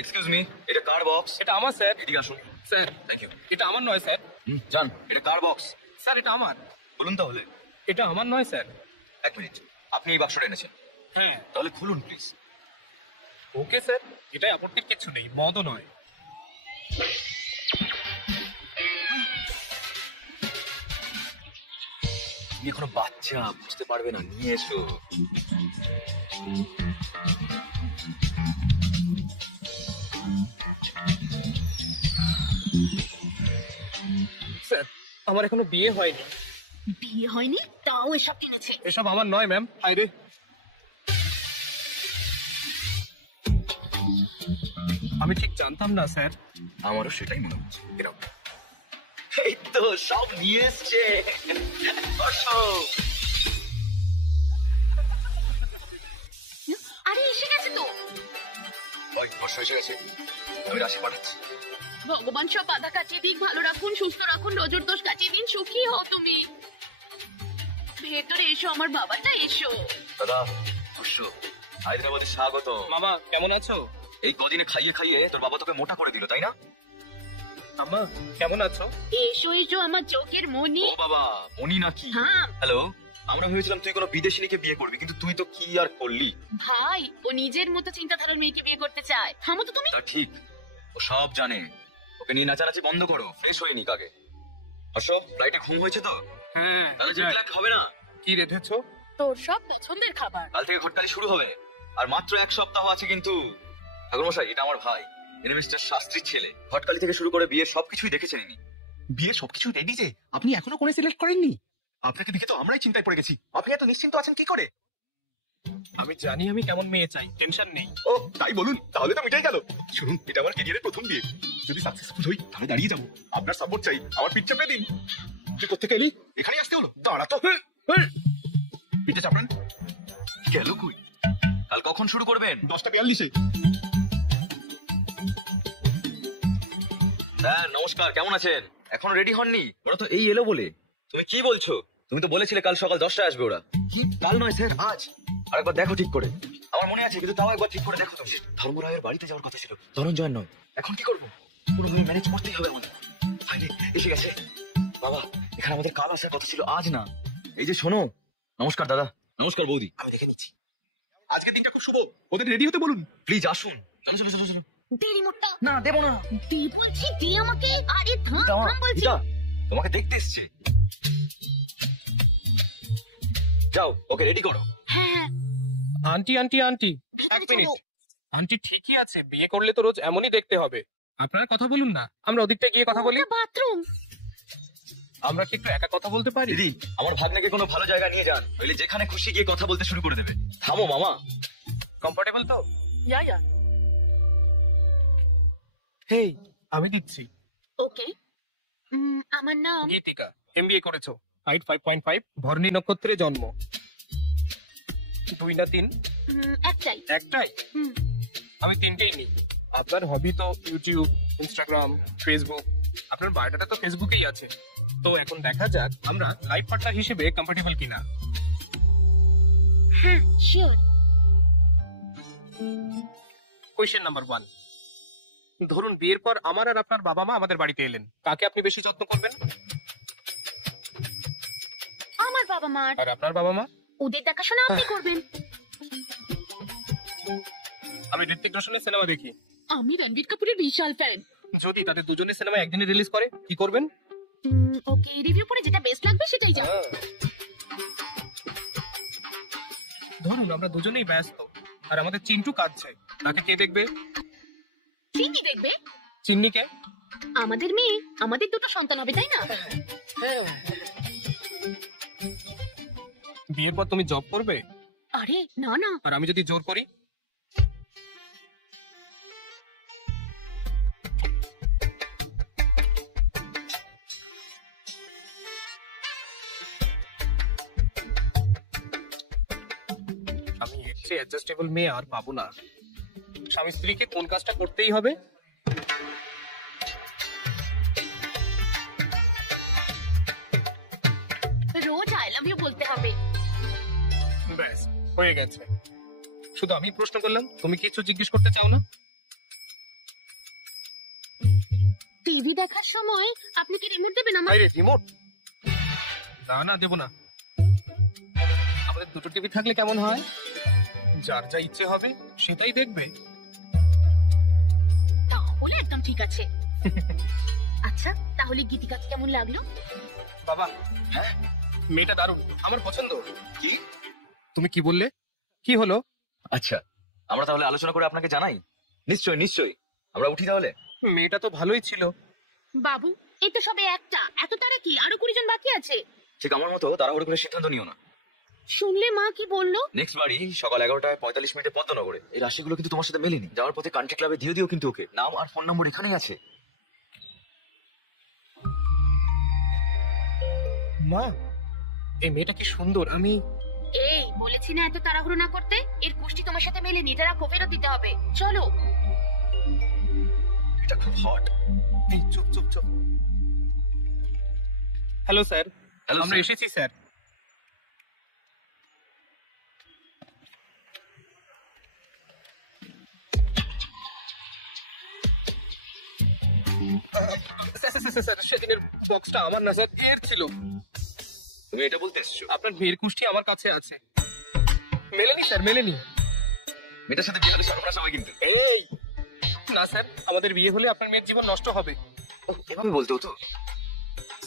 Excuse me, এটা কার box? এটা আমার স্যার। এদিকে আসুন। Sir thank you. এটা আমার নয় স্যার। যান, এটা কার বক্স? স্যার এটা আমার। বলুন তাহলে। এটা আমার নয় স্যার। এক মিনিট, আপনি এই বাক্সটা এনেছেন? হ্যাঁ। তাহলে খুলুন প্লিজ। ওকে স্যার, এটাই আপত্তির কিছু নেই, মদও নয়। তুমি এখনো বাচ্চা, বুঝতে পারবে না, নিয়ে এসো। স্যার আমার এখনো বিয়ে হয়নি। বিয়ে হয়নি তাও এসব কিনেছে? এসব আমার নয় ম্যাম। হায় রে, আমি ঠিক জানতাম না স্যার। আমারও সেটাই মনে হচ্ছে। এরকম এই তো সব নিয়ে এসছে। বসো। আরে এসে গেছে তো। ওই বর্ষা এসে গেছে, আমি রাশি পাঠাচ্ছি। ভগবান সব বাধা কাটিয়ে দিক, ভালো রাখুন, সুস্থ রাখুন, নজর দোষ কাটিয়ে দিন, সুখী হও তুমি। ভেতরে এসো আমার বাবাটা, এসো। দাদা বসো, হায়দ্রাবাদে স্বাগত। মামা কেমন আছো? এই কদিনে খাইয়ে খাইয়ে তোর বাবা তোকে মোটা করে দিল, তাই না? মামা কেমন আছো? এসো এসো আমার চোখের মনি। ও বাবা, মনি নাকি? হ্যাঁ হ্যালো, আমরা ভেবেছিলাম তুই কোনো বিদেশিনীকে বিয়ে করবি, কিন্তু তুই তো কি আর করলি। ভাই, ও নিজের মতো চিন্তাধারার মেয়েকে বিয়ে করতে চায়। থামো তো তুমি। তা ঠিক, ও সব জানে। ওকে নিয়ে নাচানাচি বন্ধ করো, ফ্রেশ হয়ে নিক আগে। আসো, ফ্লাইটে ঘুম হয়েছে তো? হ্যাঁ। তাহলে জেট ল্যাগ হবে না। কি রেধেছো? তোর সব পছন্দের খাবার। কাল থেকে ঘটকালি শুরু হবে, আর মাত্র এক সপ্তাহ আছে কিন্তু। ঠাকুরমশাই, এটা আমার ভাই, ইনি মিস্টার শাস্ত্রীর ছেলে। ঘটকালি থেকে শুরু করে বিয়ে সবকিছুই দেখেছেন ইনি। বিয়ে সবকিছু রেডি যে, আপনি এখনো কোনে সিলেক্ট করেননি? আপনাকে দেখে তো আমরাই চিন্তায় পড়ে গেছি। আপনি এত নিশ্চিন্ত আছেন কি করে? আমি জানি আমি কেমন মেয়ে চাই, টেনশন নেই। ও তাই বলুন, তাহলে তো মিটাই গেল। শুনুন, এটা আমার ক্যারিয়ারের প্রথম বিয়ে। যদি সাকসেসফুল হই তাহলে দাঁড়িয়ে যাবো। আপনার সাপোর্ট চাই, আমার পিঠ চাপড়ে দিন। তুই কোথেকে এলি? এখানে আসতে হলো? দাঁড়া তো। পিঠে চাপড়ান। গেল কই? কাল কখন শুরু করবেন? 10:42-এ। স্যার নমস্কার, কেমন আছেন? এখন রেডি হননি? ওরা তো এই এলো বলে। তুমি কি বলছো? তুমি তো বলেছিলে কাল সকাল 10টায় আসবে ওরা। কি কাল নয় স্যার, আজ। আরেকবার দেখো ঠিক করে। আমার মনে আছে, কিন্তু তাও একবার ঠিক করে দেখো তো। ধর্মরায়ের বাড়িতে যাওয়ার কথা ছিল, ধনঞ্জয়ের নয়। এখন কি করবো? পুরোভাবে ম্যানেজ করতেই হবে আমাদের। ভাইরে এসে গেছে। বাবা, এখানে আমাদের কাল আসার কথা ছিল, আজ না। এই যে শোনো। নমস্কার দাদা। নমস্কার বৌদি। আমি দেখে নিচ্ছি। আজকে দিনটা খুব শুভ, ওদের রেডি হতে বলুন। প্লিজ আসুন। চলো চলো চলো চলো। দে রিমোটটা। না দেবো না। দে বলছি, দে আমাকে। আরে থাম দাও, থাম বলছি। দিদা, তোমাকে দেখতে এসছে। যাও, ওকে রেডি করো। হ্যাঁ হ্যাঁ, আন্টি আন্টি আন্টি, ভেতরে এক মিনিট। চলো। আন্টি ঠিকই আছে, বিয়ে করলে তো রোজ এমনই দেখতে হবে। আপনারা কথা বলুন না, আমরা ওদিকটা গিয়ে কথা বলি। বাথরুম। আমরা কি একটু একা কথা বলতে পারি? দিদি, আমার ভাগ্নেকে কোনো ভালো জায়গা নিয়ে যান, নইলে যেখানে খুশি গিয়ে কথা বলতে শুরু করে দেবে। থামো মামা। কমফোর্টেবল তো? ইয়া ইয়া। হেই, আমি দিচ্ছি। ওকে। আমার নাম গীতিকা, এমবিএ করেছো, হাইট 5.5, ভরণী নক্ষত্রে জন্ম। 2 না 3? একটাই। একটাই? হুম। আমি 3টেই নিই। আপনার হবি তো ইউটিউব, ইনস্টাগ্রাম, ফেসবুক। আপনার বায়োডাটা তো ফেসবুকেই আছে। তো এখন দেখা যাক আমরা লাইফ পার্টনার হিসেবে কম্পাটিবল কিনা। হ্যাঁ শিওর। কোয়েশ্চেন নাম্বার 1, ধরুন বিয়ের পর আমার আর আপনার বাবা মা আমাদের বাড়িতে এলেন, কাকে আপনি বেশি যত্ন করবেন? আমার বাবা মা। আর আপনার বাবা মা? ওদের দেখাশোনা আপনি করবেন। আমি ঋত্বিক রোশনের সিনেমা দেখি। আমি রণবীর কাপুরের বিশাল ফ্যান। যদি তাদের দুজনের সিনেমা একদিনে রিলিজ করে, কি করবেন? ওকে, রিভিউ পড়ে যেটা বেস্ট লাগবে সেটাই যাব। ধরুন আমরা দুজনেই ব্যস্ত, আর আমাদের চিন্টু কাঁদছে, তাকে কে দেখবে? চিনি দেখবে। চিন্নিকে? আমাদের মেয়ে, আমাদের দুটো সন্তান হবে, তাই না? বিয়ের পর তুমি জব করবে? আরে না না। আর আমি যদি জোর করি? আমি এর চেয়ে অ্যাডজাস্টেবল মেয়ে আর পাবো না। স্বামী স্ত্রীকে কোন কাজটা করতেই হবে? রোজ আই লাভ ইউ বলতে হবে। ব্যাস হয়ে গেছে। শুধু আমি প্রশ্ন করলাম, তুমি কিছু জিজ্ঞেস করতে চাও না? টিভি দেখার সময় আপনি কি রিমোট দেবেন আমার? আরে রিমোট? না না, দেবো না। আমাদের দুটো টিভি থাকলে কেমন হয়? যার যা ইচ্ছে হবে সেটাই দেখবে। তাহলে একদম ঠিক আছে। আচ্ছা, তাহলে গীতিকাকে কেমন লাগলো? বাবা, হ্যাঁ মেয়েটা দারুণ, আমার পছন্দ। কি? তুমি কি বললে? কি হলো? আচ্ছা, আমরা তাহলে আলোচনা করে আপনাকে জানাই। নিশ্চয়ই নিশ্চয়ই, আমরা উঠি তাহলে। মেয়েটা তো ভালোই ছিল। বাবু, এই তো সবে একটা, এত তারা কি? আরো 20 জন বাকি আছে। ঠিক আমার মতো তাড়াহুড়ো করে সিদ্ধান্ত নিও না। শুনলে মা কি বললো? নেক্সট বাড়ি সকাল 11:45 পদ্মনগরে। এই রাশিগুলো কিন্তু তোমার সাথে মেলেনি। যাওয়ার পথে কান্ট্রি ক্লাবে দিয়ে দিও কিন্তু ওকে। নাম আর ফোন নম্বর এখানেই আছে। মা, এই মেয়েটা কি সুন্দর। আমি এই বলেছি না এত তাড়াহুড়ো না করতে। এর কুষ্টি তোমার সাথে মেলেনি, এটা রাখো, ফেরত দিতে হবে। চলো। এটা খুব হট। এই চুপ চুপ চুপ। হ্যালো স্যার, Hello, আমরা sir. এসেছি স্যার। স্যার, সেদিনের বক্সটা আমার না স্যার, এর ছিল। তুমি এটা বলতে এসছো? আপনার মেয়ের কুষ্টি আমার কাছে আছে। মেলেনি স্যার, মেলেনি। মেয়েটার সাথে বিয়ে হলে সর্বনাশ হবে কিন্তু। এই না স্যার, আমাদের বিয়ে হলে আপনার মেয়ের জীবন নষ্ট হবে। এভাবে বলতে হতো।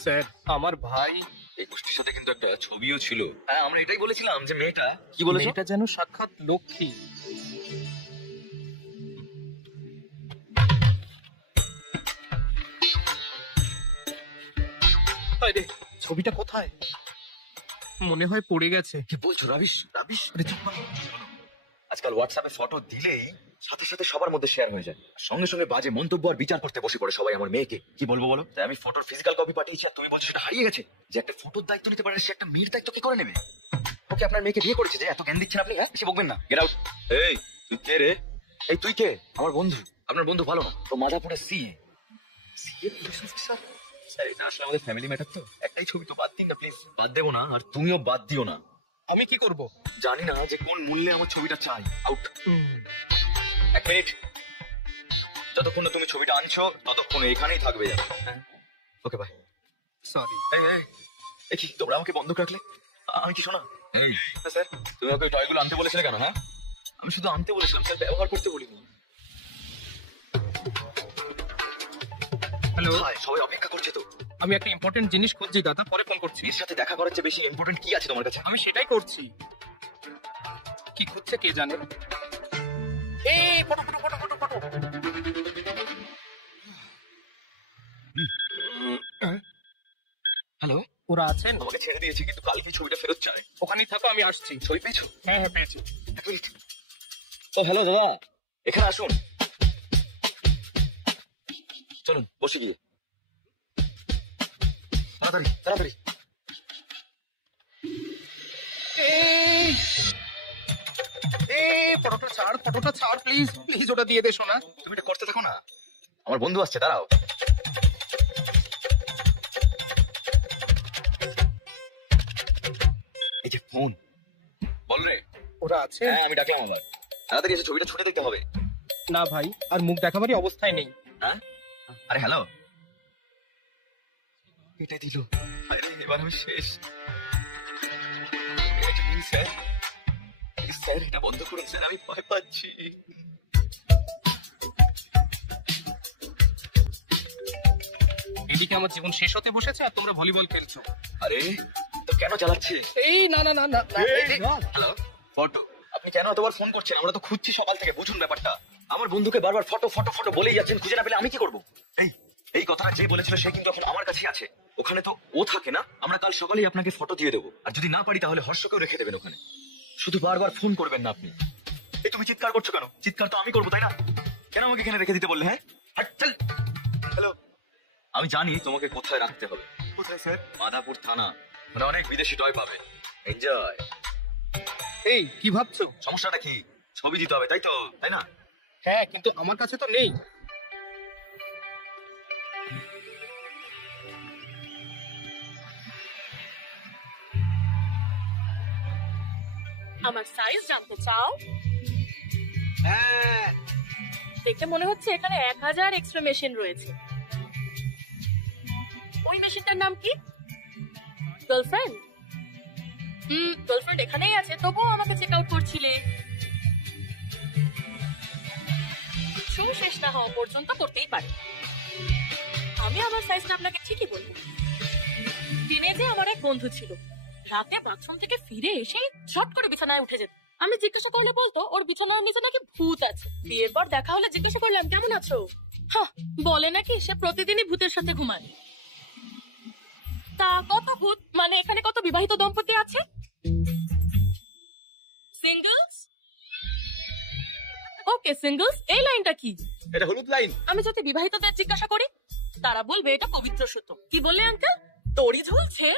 স্যার, আমার ভাই এই গোষ্ঠীর সাথে কিন্তু একটা ছবিও ছিল। হ্যাঁ, আমরা এটাই বলেছিলাম যে মেয়েটা কি বলেছো? মেয়েটা যেন সাক্ষাৎ লক্ষ্মী। আরে, ছবিটা কোথায়? মনে হয় পড়ে গেছে। কি বলছো রাবিশ? রাবিশ? আরে চুপ করো। আজকাল হোয়াটসঅ্যাপে ফটো দিলেই সাথে সাথে সবার মধ্যে শেয়ার হয়ে যায়। সঙ্গে সঙ্গে বাজে মন্তব্য আর বিচার করতে বসে পড়ে সবাই আমার মেয়েকে। কি বলবো বলো? তাই আমি ফটোর ফিজিক্যাল কপি পাঠিয়েছি আর তুমি বলছো সেটা হারিয়ে গেছে। যে একটা ফটোর দায়িত্ব নিতে পারে সে একটা মেয়ের দায়িত্ব কি করে নেবে? ওকে আপনার মেয়েকে বিয়ে করেছে যে এত জ্ঞান দিচ্ছেন আপনি? হ্যাঁ, বেশি বকবেন না। Get out. এই তুই কে রে? এই তুই কে? আমার বন্ধু। আপনার বন্ধু ভালো না তো মাদাপুরে সিএ। সিএ স্যার, স্যার এটা আসলে আমাদের ফ্যামিলি ম্যাটার তো। একটাই ছবি তো বাদ দিন না প্লিজ। বাদ দেবো না আর তুমিও বাদ দিও না। আমি কি করব? জানি না যে কোন মূল্যে আমার ছবিটা চাই। আউট। 1 মিনিট। যতক্ষণ না তুমি ছবিটা আনছো ততক্ষণ এখানেই থাকবে। Okay bye. সরি। এই কি তোমরা আমাকে বন্ধ রাখলে? আমি কি শোনা? এই স্যার, তুমি ওকে টয়গুলো আনতে বলেছিলে কেন? হ্যাঁ, আমি শুধু আনতে বলেছিলাম স্যার, ব্যবহার করতে বলিনি। হ্যালো, হাই, সবাই অপেক্ষা করছে তো। আমি একটা ইম্পর্টেন্ট জিনিস খুঁজছি দাদা, পরে ফোন করছি। এর সাথে দেখা করার চেয়ে বেশি ইম্পর্টেন্ট কি আছে তোমার কাছে? আমি সেটাই করছি। কি খুঁজছে কে জানে। এই photo photo photo photo photo. Hello, ওরা আছেন? আমাকে ছেড়ে দিয়েছে কিন্তু কালকে ছবিটা ফেরত চাই। ওখানেই থাকো, আমি আসছি। ছবি পেয়েছো? হ্যাঁ হ্যাঁ, পেয়েছি। 1 মিনিট। ও হ্যালো দাদা, এখানে আসুন। চলুন বসে গিয়ে। তাড়াতাড়ি তাড়াতাড়ি। এই এই ফটোটা ছাড় প্লিজ প্লিজ, ওটা দিয়ে দে সোনা। তুমি এটা করতে থাকো না, আমার বন্ধু আসছে, দাঁড়াও। এই যে ফোন। বল রে। ওরা আছে? হ্যাঁ, আমি ডাকলাম আবার। তাড়াতাড়ি এসে ছবিটা ছুটে দেখতে হবে। না ভাই, আর মুখ দেখাবারই অবস্থায় নেই। হ্যাঁ, আরে হ্যালো। এটাই দিল। আরে এবার আমি শেষ। এটা নিন স্যার। স্যার এটা বন্ধ করুন স্যার, আমি ভয় পাচ্ছি। এদিকে আমার জীবন শেষ হতে বসেছে আর তোমরা ভলিবল খেলছো। আরে তো কেন চালাচ্ছে? এই না না না না না, হ্যালো ফটো, আপনি কেন এতবার ফোন করছেন? আমরা তো খুঁজছি সকাল থেকে, বুঝুন ব্যাপারটা। আমার বন্ধুকে বারবার ফটো ফটো ফটো বলেই যাচ্ছেন, খুঁজে না পেলে আমি কি করবো? এই কথাটা যে বলেছিল সে কিন্তু এখন আমার কাছেই আছে। ওখানে তো ও থাকে না। আমরা কাল সকালেই আপনাকে ফটো দিয়ে দেবো, আর যদি না পারি তাহলে হর্ষকেও রেখে দেবেন ওখানে। শুধু বারবার ফোন করবেন না আপনি। এই তুমি চিৎকার করছো কেন? চিৎকার তো আমি করবো তাই না? কেন আমাকে এখানে রেখে দিতে বললে? হ্যাঁ, হ্যালো, আমি জানি তোমাকে কোথায় রাখতে হবে। কোথায় স্যার? মাধাপুর থানা। মানে অনেক বিদেশি টয় পাবে। এনজয়। এই কি ভাবছো? সমস্যাটা কি? ছবি দিতে হবে তাই তো, তাই না? হ্যাঁ, কিন্তু আমার কাছে তো নেই। আমার সাইজ জানতে চাও? হ্যাঁ, দেখে মনে হচ্ছে এখানে 1000 এক্সট্রা মেশিন রয়েছে। ওই মেশিনটার নাম কি? গার্লফ্রেন্ড। গার্লফ্রেন্ড এখানেই আছে, তবুও আমাকে চেক আউট করছিলে। শো শেষ না হওয়া পর্যন্ত করতেই পারে। আমি আমার সাইজটা আপনাকে ঠিকই বলবো। দিনে যে আমার এক বন্ধু ছিল, রাতে বাথরুম থেকে ফিরে এসে শট করে বিছানায় উঠে যেত। আমি জিজ্ঞাসা করলে বলতো ওর বিছানার নিচে নাকি ভূত আছে। বিয়ের পর দেখা হলে জিজ্ঞাসা করলাম কেমন আছো, বলে নাকি সে প্রতিদিনই ভূতের সাথে ঘুমায়। তা কত ভূত মানে এখানে কত বিবাহিত দম্পতি আছে? সিঙ্গলস? ওকে সিঙ্গলস। এই লাইনটা কি? এটা হলুদ লাইন। আমি যদি বিবাহিতদের জিজ্ঞাসা করি তারা বলবে এটা পবিত্র সুতো। কি বললে আঙ্কেল? দড়ি ঝুলছে?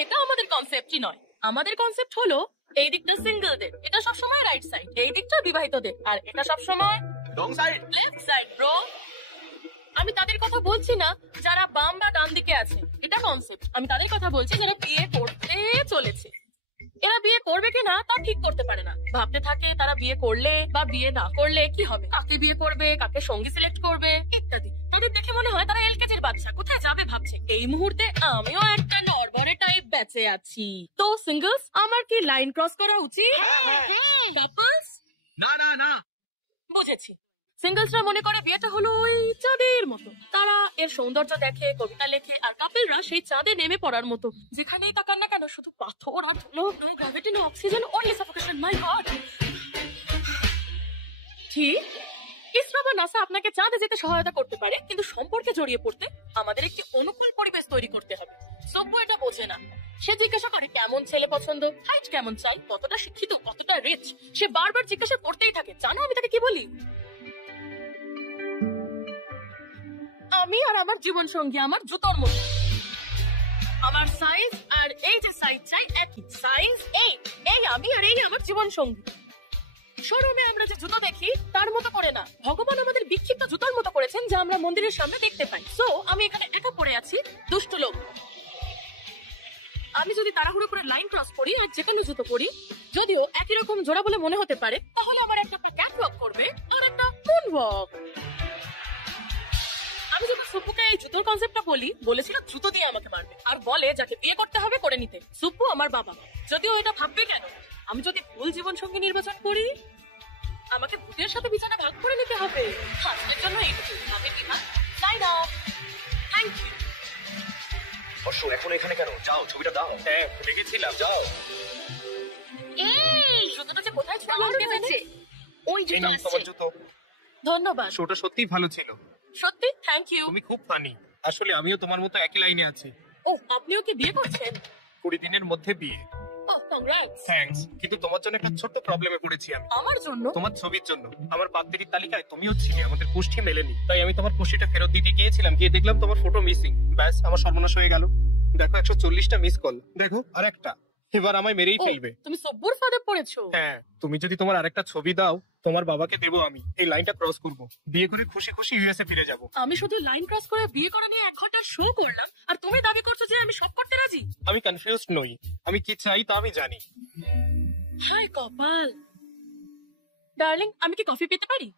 এটা আমাদের কনসেপ্টই নয়। আমাদের কনসেপ্ট হলো এই দিকটা সিঙ্গেলদের, এটা সবসময় রাইট সাইড, এই দিকটা বিবাহিতদের, আর এটা সবসময় wrong side. Left side bro. আমি তাদের কথা বলছি না যারা বাম বা ডান দিকে আছে, এটা কনসেপ্ট। আমি তাদের কথা বলছি যারা বিয়ে করতে চলেছে। এরা বিয়ে করবে কিনা তা ঠিক করতে পারে না, ভাবতে থাকে তারা বিয়ে করলে বা বিয়ে না করলে কি হবে, কাকে বিয়ে করবে, কাকে সঙ্গী সিলেক্ট করবে ইত্যাদি। তাদের দেখে মনে হয় তারা এলকেজির বাচ্চা, কোথায় যাবে ভাবছে। এই মুহূর্তে আমিও একটা নরবরে টাইপ বেঁচে আছি। তো সিঙ্গলস, আমার কি লাইন ক্রস করা উচিত? কাপলস? না না না, বুঝেছি। সিঙ্গলসরা মনে করে বিয়েটা হলো ওই চাঁদের মতো, তারা এর সৌন্দর্য দেখে, কবিতা লেখে, আর কাপলরা সেই চাঁদে নেমে পড়ার মতো, যেখানেই তাকান না কেন শুধু পাথর আর ধুলো, no gravity, no oxygen, only suffocation. My god. ঠিক, ইসরো বা নাসা আপনাকে চাঁদে যেতে সহায়তা করতে পারে, কিন্তু সম্পর্কে জড়িয়ে পড়তে আমাদের একটি অনুকূল পরিবেশ তৈরি করতে হবে। সভ্য এটা বোঝে না। সে জিজ্ঞাসা করে কেমন ছেলে পছন্দ, হাইট কেমন চাই, কতটা শিক্ষিত, কতটা রিচ। সে বারবার জিজ্ঞাসা করতেই থাকে। জানো আমি তাকে কি বলি? আমি আর আমার জীবন সঙ্গী আমার জুতোর মতো, আমার সাইজ আর এই যে সাইজ চাই একই সাইজ। এই আমি আর এই আমার জীবন সঙ্গী। শোরুমে আমরা যে জুতো দেখি তার মতো করে না, ভগবান আমাদের বিক্ষিপ্ত জুতোর মতো করেছেন যা আমরা মন্দিরের সামনে দেখতে পাই। সো আমি এখানে একা পড়ে আছি, দুষ্ট লোক। আমি যদি তাড়াহুড়ো করে লাইন ক্রস করি আর যে কোনো জুতো পরি, যদিও একই রকম জোড়া বলে মনে হতে পারে, তাহলে আমার একটা ক্যাট ওয়াক করবে আর একটা মুন ওয়াক। আমি যখন সুপুকে এই জুতোর কনসেপ্টটা বলি, বলেছিল জুতো দিয়ে আমাকে মারবে, আর বলে যাকে বিয়ে করতে হবে করে নিতে। সুপু আমার বাবা, যদিও এটা ভাববে কেন, আমি যদি ভুল জীবন সঙ্গী নির্বাচন করি আমাকে ভূতের সাথে বিছানা ভাগ করে নিতে হবে। আজকের জন্য এইটুকু। আমি বিভাগ sign off. Thank you. Harsha, এখন এখানে কেন? যাও, ছবিটা দাও। হ্যাঁ ভুলে গেছিলাম। যাও। এই জুতোটা যে কোথায় ছিল দারুণ কে জানে? হয়েছে। ওই এই জুতো নাও তোমার আসছে। জুতো। ধন্যবাদ। শোটা সত্যিই ভালো ছিল। সত্যি থ্যাংক ইউ। তুমি খুব ফানি। আসলে আমিও তোমার মতো একই লাইনে আছি। ও আপনিও কি বিয়ে করছেন? 20 দিনের মধ্যে বিয়ে। ও কংগ্রাটস। থ্যাঙ্কস। কিন্তু তোমার জন্য একটা ছোট্ট প্রবলেমে পড়েছি আমি। আমার জন্য? তোমার ছবির জন্য। আমার পাত্রীর তালিকায় তুমিও ছিলে, আমাদের পুষ্টি মেলেনি, তাই আমি তোমার পুষ্টিটা ফেরত দিতে গিয়েছিলাম, গিয়ে দেখলাম তোমার ফটো মিসিং। ব্যাস আমার সর্বনাশ হয়ে গেল। দেখো 140টা মিস কল, দেখো আর একটা। এবার আমায় মেরেই ও, ফেলবে। তুমি সব্বুর ফাঁদে পড়েছো? হ্যাঁ, তুমি যদি তোমার আরেকটা ছবি দাও তোমার বাবাকে দেবো আমি। এই লাইনটা ক্রস করব, বিয়ে করে খুশি খুশি ইউএসএ ফিরে যাব। আমি শুধু লাইন ক্রস করে বিয়ে করে নিয়ে 1 ঘন্টার শো করলাম, আর তুমি দাবি করছো যে আমি সব করতে রাজি? আমি কনফিউজড নই, আমি কি চাই তা আমি জানি। হায় কপাল। ডার্লিং, আমি কি কফি পেতে পারি?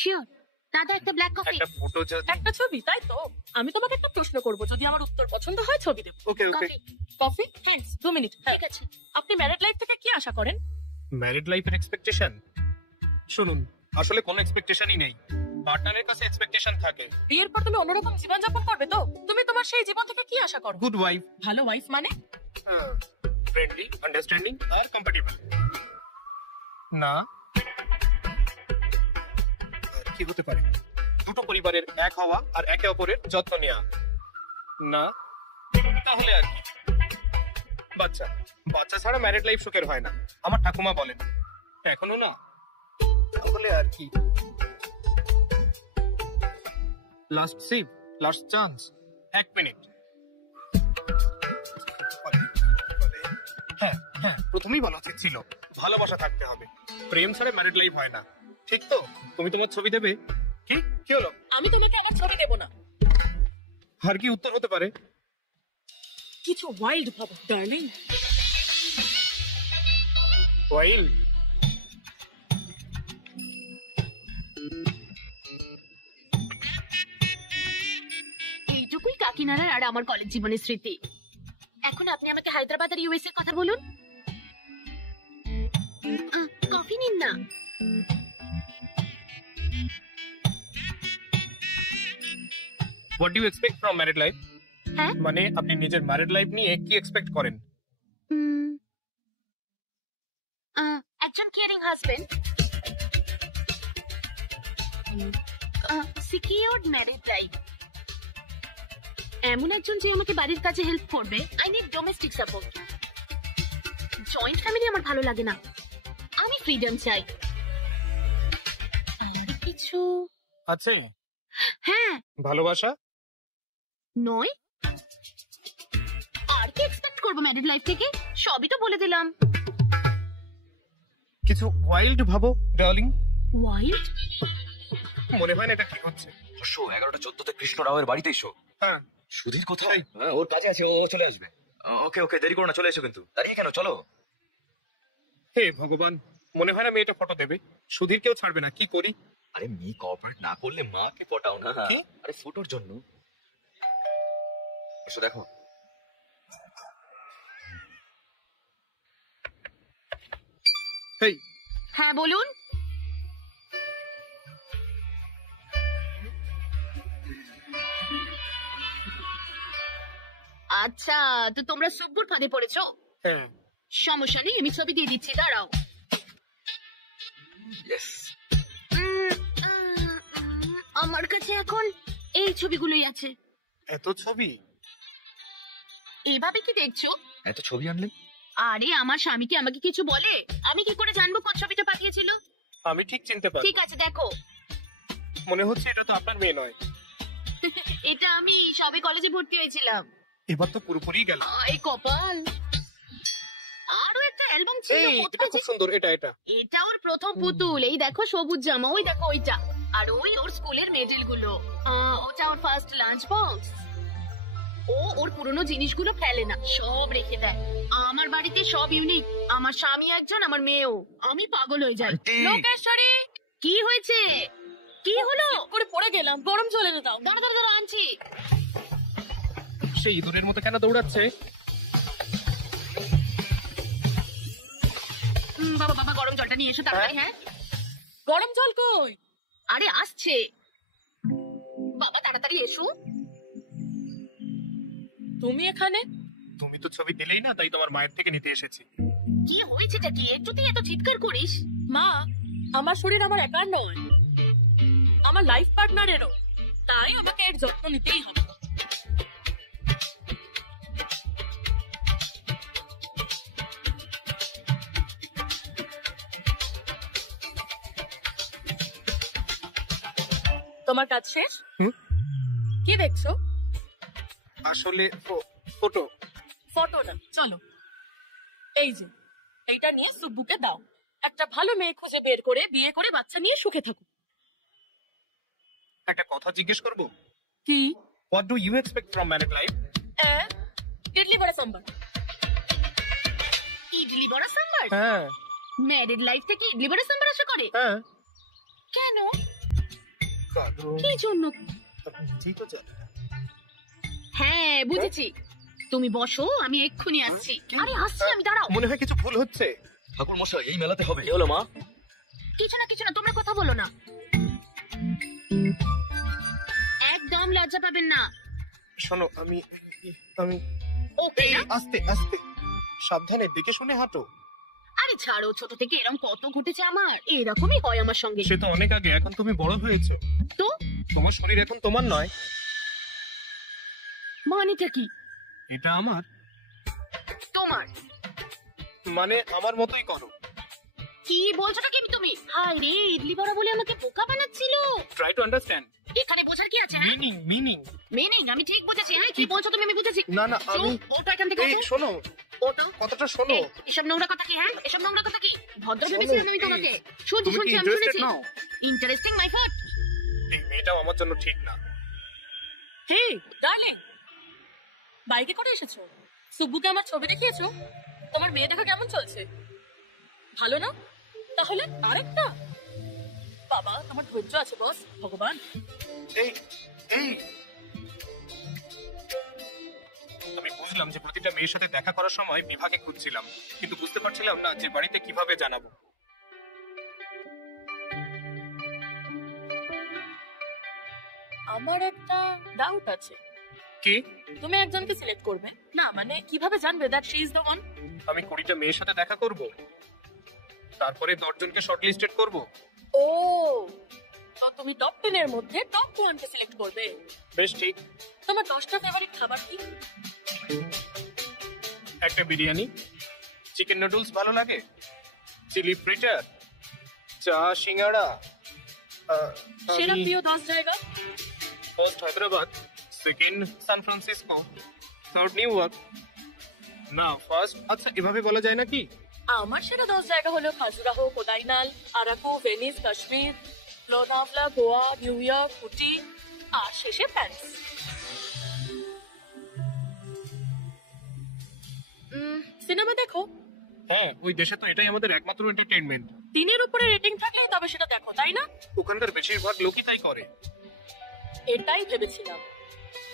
শিওর। দাদা একটা ব্ল্যাক কফি। একটা ফটো যদি। একটা ছবি, তাই তো? আমি তোমাকে একটা প্রশ্ন করব, যদি আমার উত্তর পছন্দ হয় ছবি দেব। ওকে ওকে। কফি। কফি? থ্যাঙ্কস। 2 মিনিট। ঠিক আছে। আপনি ম্যারিড লাইফ থেকে কি আশা করেন? ম্যারিড লাইফের এক্সপেকটেশন? শুনুন, আসলে কোনো এক্সপেকটেশনই নেই, পার্টনারের কাছে এক্সপেকটেশন থাকে। বিয়ের পর তুমি অন্যরকম জীবন যাপন করবে তো? তুমি তোমার সেই জীবন থেকে কি আশা করো? গুড ওয়াইফ, ভালো ওয়াইফ মানে? ফ্রেন্ডলি, আন্ডারস্ট্যান্ডিং আর কম্প্যাটিবল। না আর কি হতে পারে? দুটো পরিবারের এক হওয়া আর একে অপরের যত্ন নেওয়া। না তাহলে আর কি? বাচ্চা, বাচ্চা ছাড়া ম্যারিড লাইফ সুখের হয় না, আমার ঠাকুমা বলেন। এখনো না? তাহলে আর কি? Last sheep, last chance. 1 minute. হ্যাঁ হ্যাঁ, প্রথমেই বলা উচিত ছিল ভালোবাসা থাকতে হবে, প্রেম ছাড়া ম্যারিড লাইফ হয় না। ঠিক তো? তুমি তোমার ছবি দেবে? কি কি হলো? আমি তোমাকে আমার ছবি দেব না। আর কি উত্তর হতে পারে? কিছু ওয়াইল্ড ভাবো ডার্লিং। ওয়াইল। কাকিনাড়ার আর আমার কলেজ জীবনের স্মৃতি। এখন আপনি আমাকে হায়দ্রাবাদ আর ইউএস এর কথা বলুন। কফি নিন না। What do you expect from married life? হ্যাঁ? মানে আপনি নিজের ম্যারিড লাইফ নিয়ে কি এক্সপেক্ট করেন? একজন caring husband, secured married life, এমন একজন যে আমাকে বাড়ির কাজে হেল্প করবে। I need domestic support. Joint family আমার ভালো লাগে না, আমি ফ্রিডম চাই। আর কিছু আছে হ্যাঁ ভালোবাসা? নয়। আর কি এক্সপেক্ট করবো ম্যারিড লাইফ থেকে? সবই তো বলে দিলাম। কিছু ওয়াইল্ড ভাবো ডার্লিং। ওয়াইল্ড? মনে হয় না এটা ঠিক হচ্ছে। 11:14 কৃষ্ণ রাওয়ের বাড়িতে এসো। হ্যাঁ, সুধীর কোথায়? হ্যাঁ, ওর কাজে আছে, ও চলে আসবে। ওকে ওকে, দেরি করো না, চলে এসো। কিন্তু দাঁড়িয়ে কেন, চলো। হে ভগবান, মনে হয় না মেয়েটা ফটো দেবে। সুধীর কেউ ছাড়বে না, কি করি? আরে মেয়ে কোঅপারেট না করলে মাকে পটাও না। কি? আরে ফটোর জন্য। এসো দেখো। হেই, হ্যাঁ বলুন। আচ্ছা, তো তোমরা সুব্বুর ফাঁদে পড়েছো? হ্যাঁ, সমস্যা নেই, আমি ছবি দিয়ে দিচ্ছি, দাঁড়াও। ইয়েস। আমার কাছে এখন এই ছবিগুলোই আছে। এত ছবি? এভাবে কি দেখছো? এত ছবি আনলে? আরে আমার স্বামী কি আমাকে কিছু বলে? আমি কি করে জানবো কোন ছবিটা পাঠিয়েছিল? আমি ঠিক চিনতে পারি। ঠিক আছে, দেখো। মনে হচ্ছে এটা তো আপনার মেয়ে নয়। এটা আমি সবে কলেজে ভর্তি হয়েছিলাম। এবার তো পুরোপুরি গেল। এই কপাল। আরো একটা অ্যালবাম ছিল, এই, এটা কোথায় খুব যে- সুন্দর, এটা এটা। এটা ওর প্রথম পুতুল। এই দেখো সবুজ জামা, ওই দেখো ওইটা। আর ওই ওর স্কুলের মেডেল গুলো। ওটা ওর ফার্স্ট লাঞ্চ বক্স। ও ওর পুরনো জিনিসগুলো ফেলে না, সব রেখে দেয়। আমার বাড়িতে সব ইউনিক। আমার স্বামী একজন, আমার মেয়েও। আমি পাগল হয়ে যাই। আন্টি! লোকেশ্বরী, কি হয়েছে? কি হলো? করে পড়ে গেলাম, গরম জল এনে দাও। দাঁড়া দাঁড়া দাঁড়া, আনছি। সেই ইঁদুরের মতো কেন দৌড়াচ্ছে? বাবা বাবা, গরম জলটা নিয়ে এসো তাড়াতাড়ি। হ্যাঁ, গরম জল কই? আরে আসছে। বাবা তাড়াতাড়ি এসো। তুমি এখানে? তুমি তো ছবি দিলেই না, তাই তোমার মায়ের থেকে নিতে এসেছি। কি হয়েছেটা কি? একটু তুই এত চিৎকার করিস। মা, আমার শরীর আমার একার নয়, আমার লাইফ পার্টনারেরও। তাই আমাকে এর যত্ন নিতেই হবে। তোমার কাজ শেষ? হুম। কি দেখছো? আসলে ফটো। ফটো না, চলো। এই যে, এইটা নিয়ে সুব্বুকে দাও। একটা ভালো মেয়ে খুঁজে বের করে বিয়ে করে বাচ্চা নিয়ে সুখে থাকুক। একটা কথা জিজ্ঞেস করব? কি? What do you expect from married life? Idli vada sambar. Idli vada sambar? হ্যাঁ ম্যারিড লাইফ থেকে ইডলি বড়া সাম্বার আশা করে? হ্যাঁ। কেন? কারণ কি জন্য? আপনি নিজেই তো জানেন। হ্যাঁ বুঝেছি। তুমি বসো, আমি এক্ষুনি আসছি। আরে আসছি আমি, দাঁড়াও। মনে হয় কিছু ভুল হচ্ছে। ঠাকুর মশাই, এই মেলাতে হবে। কি হলো মা? কিছু না, তোমরা কথা বলো না। একদম লজ্জা পাবেন না। শোনো, আমি ওকে এই, না? আস্তে আস্তে, সাবধানে, দেখে শুনে হাঁটো। আরে ছাড়ো, ছোট থেকে এরকম কত ঘটেছে আমার। এরকমই হয় আমার সঙ্গে। সে তো অনেক আগে, এখন তুমি বড় হয়েছো। তো তোমার শরীর এখন তোমার নয়, মানেটা কি? এটা আমার। তোমার? মানে আমার মতোই করো। কি বলছোটা কি তুমি? হায় রে, ইডলি বড়া বলে আমাকে বোকা বানাচ্ছিল। ট্রাই টু আন্ডারস্ট্যান্ড এখানে বোঝার কি আছে? মিনিং। মিনিং আমি ঠিক বুঝেছি। হ্যাঁ, কি বলছো তুমি? আমি বুঝেছি। না না, আমি চুপ, ওটা এখান থেকে এই ওঠো। শোনো, ওটো। কথাটা শোনো। এসব নোংরা কথা কি? হ্যাঁ, এসব নোংরা কথা কি? ভদ্র শোনো, ভেবেছিলাম আমি please। তোমাকে। শুনছি তুমি কি শুনছি, আমি ইন্টারেস্টেড শুনেছি। নাও? ইন্টারেস্টিং মাই ফট। এই মেয়েটাও আমার জন্য ঠিক না। কি ডার্লিং, বাইকে করে এসেছো? সুব্বুকে আমার ছবি দেখিয়েছো? তোমার মেয়ে দেখা কেমন চলছে? ভালো না? তাহলে আরেকটা? বাবা, তোমার ধৈর্য আছে বস। ভগবান। এই এই প্রতিটা মেয়ের সাথে দেখা করার সময় বিভাগে খুঁজছিলাম, কিন্তু বুঝতে পারছিলাম না যে বাড়িতে কিভাবে জানাবো। আমার একটা ডাউট আছে। কি? তুমি একজনকে সিলেক্ট করবে না, মানে কিভাবে জানবে that she is the one? আমি 20টা মেয়ের সাথে দেখা করব, তারপরে 10 জনকে শর্টলিস্টেড করব। ও, তো তুমি টপ 10 এর মধ্যে টপ 1 কে সিলেক্ট করবে। বেশ ঠিক। তোমার 10টা ফেভারিট খাবার কি? একটা বিরিয়ানি, চিকেন নুডলস ভালো লাগে, চিলি ফ্রিটার, চা, সিঙ্গাড়া। সেরা প্রিয় 10 জায়গা? First Hyderabad, second San Francisco, third New York. না ফার্স্ট, আচ্ছা এভাবে বলা যায় নাকি? আমার সেরা 10 জায়গা হলো Khajuraho, Kodaikanal, Araku, Venice, Kashmir, Lonavala, Goa, New York, Ooty, আর শেষে প্যারিস। সিনেমা দেখো? হ্যাঁ, ওই দেশে তো এটাই আমাদের একমাত্র এন্টারটেইনমেন্ট। 3 এর উপরে রেটিং থাকলে তবে সেটা দেখো, তাই না? ওখানকার বেশিরভাগ লোকই তাই করে। এটাই ভেবেছিলাম,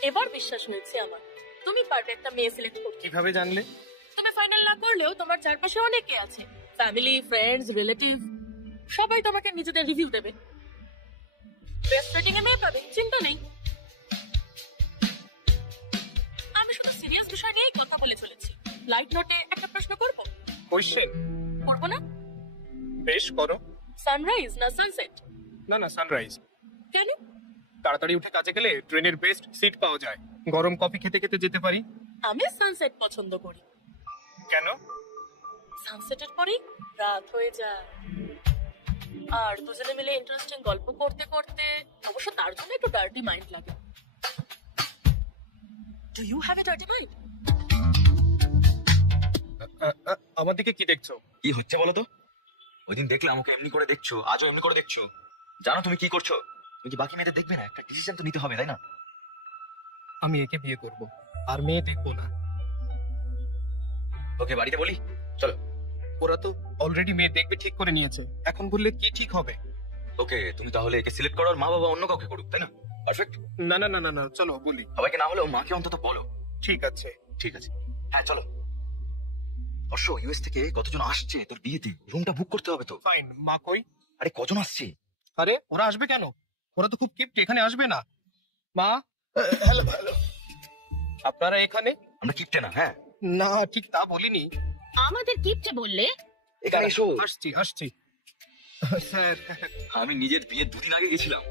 এবার বিশ্বাস হয়েছে আমার। তুমি পারবে একটা মেয়ে সিলেক্ট করতে। কিভাবে জানলে? তুমি ফাইনাল না করলেও তোমার চারপাশে অনেকে আছে, ফ্যামিলি, ফ্রেন্ডস, রিলেটিভ, সবাই তোমাকে নিজেদের রিভিউ দেবে। বেস্ট রেটিং এ মেয়ে পাবে, চিন্তা নেই। আমি শুধু সিরিয়াস বিষয় নিয়েই কথা বলে চলেছি। লাইট নোটে একটা প্রশ্ন করব? কোয়েশ্চেন? করবো না? বেশ করো। সানরাইজ না সানসেট? না না, সানরাইজ। কেন? তাড়াতাড়ি উঠে কাজে গেলে ট্রেনের বেস্ট সিট পাওয়া যায়, গরম কফি খেতে খেতে যেতে পারি। আমি সানসেট পছন্দ করি। কেন? সানসেটের পরেই রাত হয়ে যায়, আর দুজনে মিলে ইন্টারেস্টিং গল্প করতে করতে, অবশ্য তার জন্য একটু ডার্টি মাইন্ড লাগে। Do you have a dirty mind? আমার দিকে কি দেখছো? কি হচ্ছে বলো তো? ওই দিন দেখলাম ওকে এমনি করে দেখছো, আজও এমনি করে দেখছো। জানো তুমি কি করছো? তুমি কি বাকি মেয়েদের দেখবে না? একটা ডিসিশন তো নিতে হবে, তাই না? আমি একে বিয়ে করব, আর মেয়ে দেখবো না। ওকে বাড়িতে বলি, চলো। ওরা তো অলরেডি মেয়ে দেখবে ঠিক করে নিয়েছে, এখন বললে কি ঠিক হবে? ওকে তুমি তাহলে একে সিলেক্ট করো, আর মা বাবা অন্য কাউকে করুক, তাই না? পারফেক্ট। না না না না না, চলো বলি। সবাইকে না হলেও মাকে অন্তত বলো। ঠিক আছে। ঠিক আছে, হ্যাঁ চলো। অবশ্য ইউএস থেকে কতজন আসছে তোর বিয়েতে? রুমটা বুক করতে হবে তো। ফাইন। মা কই? আরে কজন আসছে? আরে ওরা আসবে কেন? ওরা তো খুব কিপ্ট, এখানে আসবে না। মা, হ্যালো হ্যালো, আপনারা এখানে? আমরা কিপটে না। হ্যাঁ না ঠিক তা বলিনি। আমাদের কিপটে বললে? এখানে এসো। আসছি আসছি। স্যার, আমি নিজের বিয়ের 2 দিন আগে গেছিলাম,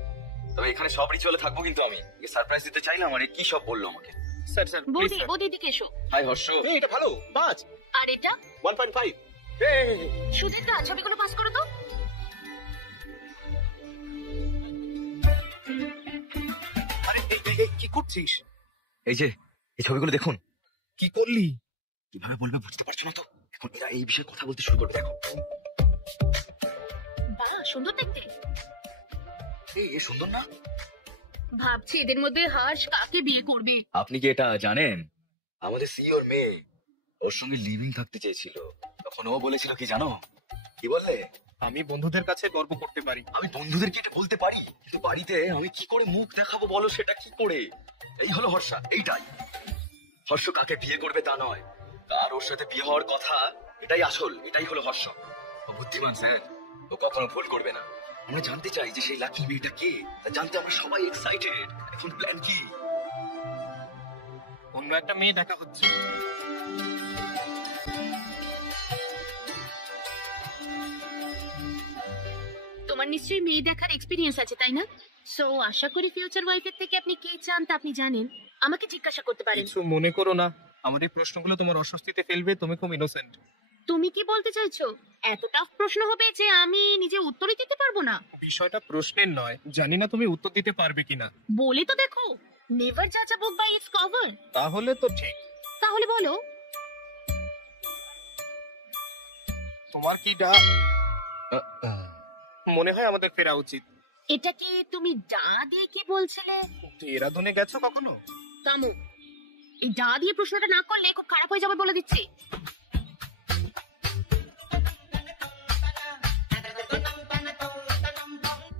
তবে এখানে সব রিচুয়ালে থাকবো, কিন্তু আমি সারপ্রাইজ দিতে চাইলাম। আর এ কি সব বললো আমাকে। স্যার স্যার প্লিজ বৌদি, স্যার। বৌদি দিকে এসো। হাই হর্ষ। এটা ভালো 5 আর এটা 1.5। সুচিত্রা, ছবিগুলো পাস করো তো। আরে কি করছিস? এই যে এই ছবিগুলো দেখুন। কি করলি? কিভাবে বলবে বুঝতে পারছো না তো? এখন এরা এই বিষয়ে কথা বলতে শুরু করবে, দেখো। বাহ, সুন্দর দেখতে। এ সুন্দর না? ভাবছি এদের মধ্যে হর্ষ কাকে বিয়ে করবে। আপনি কি এটা জানেন? আমাদের সিইওর মেয়ে ওর সঙ্গে লিভিং থাকতে চেয়েছিল, তখন ও বলেছিল কি জানো? কি বললে? আমি বন্ধুদের কাছে গর্ব করতে পারি। আমি বন্ধুদেরকে এটা বলতে পারি, কিন্তু বাড়িতে আমি কি করে মুখ দেখাবো বলো? সেটা কি করে? এই হলো হর্ষা, এইটাই। হর্ষ কাকে বিয়ে করবে তা নয়, তার ওর সাথে বিয়ে হওয়ার কথা, এটাই আসল, এটাই হলো হর্ষ। ও বুদ্ধিমান স্যার, ও কখনো ভুল করবে না। আমরা জানতে চাই যে সেই লাকি মেয়েটা কে, তা জানতে আমরা সবাই এক্সাইটেড। এখন প্ল্যান কি? অন্য একটা মেয়ে দেখা হচ্ছে। তোমার নিশ্চয়ই মেয়ে দেখার এক্সপিরিয়েন্স আছে, তাই না? সো আশা করি ফিউচার ওয়াইফের থেকে আপনি কি চান তা আপনি জানেন। আমাকে জিজ্ঞাসা করতে পারেন। কিছু মনে করো না, আমার এই প্রশ্নগুলো তোমার অস্বস্তিতে ফেলবে। তুমি খুব ইনোসেন্ট। তুমি কি বলতে চাইছো? এত টাফ প্রশ্ন হবে যে আমি নিজে উত্তরই দিতে পারবো না? বিষয়টা প্রশ্নের নয়, জানি না তুমি উত্তর দিতে পারবে কিনা। বলে তো দেখো, নেভার জাজ আ বুক বাই ইটস কভার। তাহলে তো ঠিক। তাহলে বলো। তোমার কি মনে হয় আমাদের ফেরা উচিত? এটা কি তুমি ডা দিয়ে কি বলছিলে? দেরাদুনে গেছো কখনো? কামু, এই ডা দিয়ে প্রশ্নটা না করলে খুব খারাপ হয়ে যাবে বলে দিচ্ছি।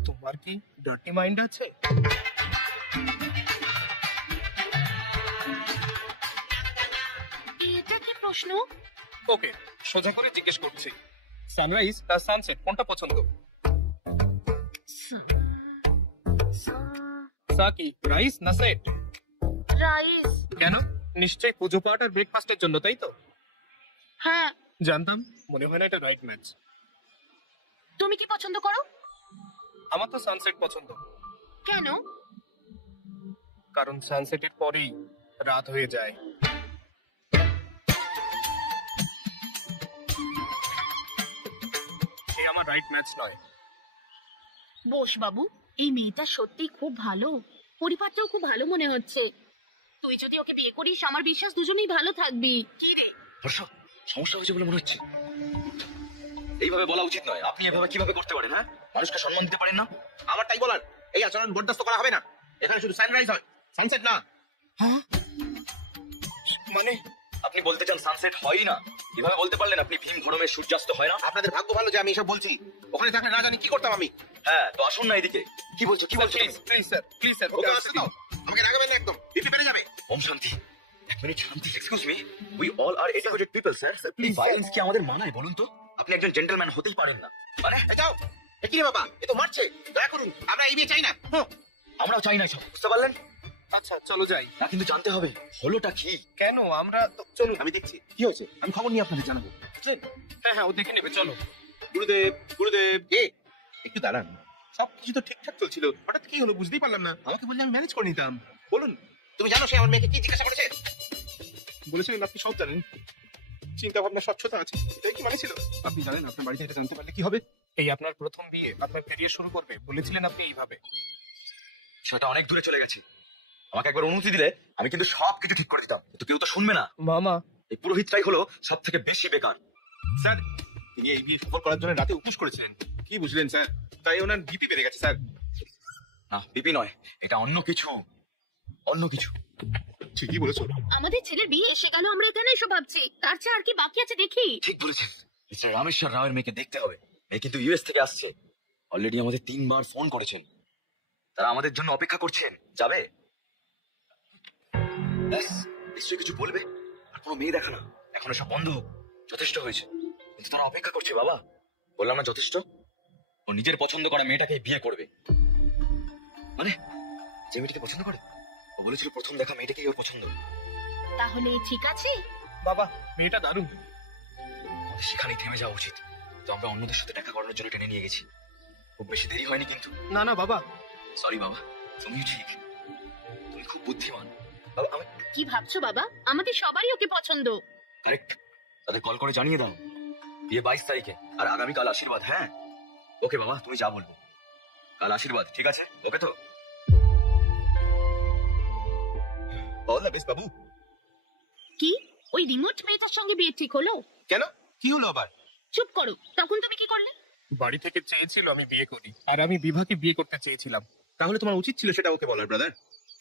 তোমার কি ডার্টি মাইন্ড আছে? প্রশ্ন? ওকে, সোজা করে জিজ্ঞেস করছি, সানরাইজ না সানসেট কোনটা পছন্দ? সা কি রাইস না সেট? রাইস। কেন? নিশ্চয়ই পুজো পাঠ আর ব্রেকফাস্টের জন্য, তাই তো? হ্যাঁ। জানতাম, মনে হয় না এটা রাইট ম্যাচ। তুমি কি পছন্দ করো? আমার তো সানসেট পছন্দ। কেন? কারণ সানসেটের পরেই রাত হয়ে যায়। সে আমার রাইট ম্যাচ নয়। বোস বাবু, এই মেয়েটা সত্যি খুব ভালো, পরিবারটাও খুব ভালো মনে হচ্ছে। তুই যদি ওকে বিয়ে করিস, আমার বিশ্বাস দুজনেই ভালো থাকবি। কি রে? হর্ষ, সমস্যা হয়েছে বলে মনে হচ্ছে। এইভাবে বলা উচিত নয়। আপনি এভাবে কিভাবে করতে পারেন? হ্যাঁ, মানুষকে সম্মান দিতে পারেন না? আমার তাই বলার। এই আচরণ বরদাস্ত করা হবে না। এখানে শুধু সানরাইজ হয়, সানসেট না। মানে আপনি বলতে চান সানসেট হয় না? কিভাবে বলতে পারলেন আপনি? ভীম গরমে সূর্যাস্ত হয় না? আপনাদের ভাগ্য ভালো যে আমি এসব বলছি। ওখানে থাকলে না জানি কি করতাম আমি। হ্যাঁ, তো আসুন না এদিকে। কি বলছো কি বলছো? Please please sir, please sir, okay আসতে দাও। আমাকে রাগাবেন না একদম, বিপি বেড়ে যাবে। ওম শান্তি। এক মিনিট শান্তি, excuse me, we all are educated people sir. Please, violence কি আমাদের মানায় বলুন তো? আপনি একজন জেন্টলম্যান হতেই পারেন না? মানে যাও। এ কি রে বাবা, এ তো মারছে। দয়া করুন, আমরা এই বিয়ে চাই না। আমরাও চাই না সব, বুঝতে পারলেন আচ্ছা চলো যাই। না? কিন্তু জানতে হবে হলোটা কি। কেন? আমরা তো চলুন। আমি দেখছি কি হয়েছে, আমি খবর নিয়ে আপনাদের জানাবো। বুঝলেন? হ্যাঁ হ্যাঁ, ও দেখে নেবে, চলো। গুরুদেব, গুরুদেব। একটু দাঁড়ান, সবকিছু তো ঠিকঠাক চলছিল, হঠাৎ কি হলো বুঝতেই পারলাম না। আমাকে বললে আমি ম্যানেজ করে নিতাম। বলুন, তুমি জানো সে আমার মেয়েকে কি জিজ্ঞাসা করেছে? বলেছিলেন আপনি সব জানেন, চিন্তা ভাবনা স্বচ্ছতা আছে, এটাই কি মানে ছিল? আপনি জানেন আপনার বাড়িতে এটা জানতে পারলে কি হবে? এই আপনার প্রথম বিয়ে, আপনার ক্যারিয়ার শুরু করবে, বলেছিলেন আপনি এইভাবে। সেটা অনেক দূরে চলে গেছে। আমাকে একবার অনুমতি দিলে আমি কিন্তু সবকিছু ঠিক করে দিতাম, কিন্তু কেউ তো শুনবে না। মামা, এই পুরোহিতটাই হলো সব থেকে বেশি বেকার। স্যার, তিনি এই বিয়ে সফল করার জন্য রাতে উপোস করেছিলেন। কি বুঝলেন স্যার? তাই ওনার বিপি বেড়ে গেছে স্যার। না, বিপি নয়, এটা অন্য কিছু, অন্য কিছু। ঠিকই বলেছো। আমাদের ছেলের বিয়ে এসে গেল, আমরা এখানে এসে ভাবছি, তার চেয়ে আর কি বাকি আছে দেখি। ঠিক বলেছেন। মিস্টার রামেশ্বর রাওয়ের মেয়েকে দেখতে হবে। মেয়ে কিন্তু ইউএস থেকে আসছে। অলরেডি আমাদের 3 বার ফোন করেছেন। তারা আমাদের জন্য অপেক্ষা করছেন। যাবে? ব্যাস, নিশ্চয়ই কিছু বলবে। আর কোনো মেয়ে দেখা না, এখন সব বন্ধ হোক, যথেষ্ট হয়েছে। কিন্তু তারা অপেক্ষা করছে বাবা। বললাম না যথেষ্ট? ও নিজের পছন্দ করা মেয়েটাকে বিয়ে করবে। মানে যে মেয়েটাকে পছন্দ করে, ও বলেছিল প্রথম দেখা মেয়েটাকেই ওর পছন্দ। তাহলে ঠিক আছে। বাবা, মেয়েটা দারুণ। আমাদের সেখানেই থেমে যাওয়া উচিত। তো আমরা অন্যদের সাথে দেখা করানোর জন্য টেনে নিয়ে গেছি। খুব বেশি দেরি হয়নি কিন্তু। না না বাবা। সরি বাবা, তুমিও ঠিক। তুমি খুব বুদ্ধিমান বাবা। আমি কি ভাবছো বাবা? আমাদের সবারই ওকে পছন্দ। কারেক্ট। তাদের কল করে জানিয়ে দাও বিয়ে 22 তারিখে, আর আগামীকাল আশীর্বাদ। হ্যাঁ ওকে বাবা, তুমি যা বলবে। কাল আশীর্বাদ, ঠিক আছে? ওকে তো? অল দ্য বেস্ট বাবু। কি ওই রিমোট মেয়েটার সঙ্গে বিয়ে ঠিক হলো? কেন, কি হলো আবার? চুপ করো। তখন তুমি কি করলে? বাড়ি থেকে চেয়েছিল আমি বিয়ে করি, আর আমি বিভাকে বিয়ে করতে চেয়েছিলাম। তাহলে তোমার উচিত ছিল সেটা ওকে বলার, ব্রাদার।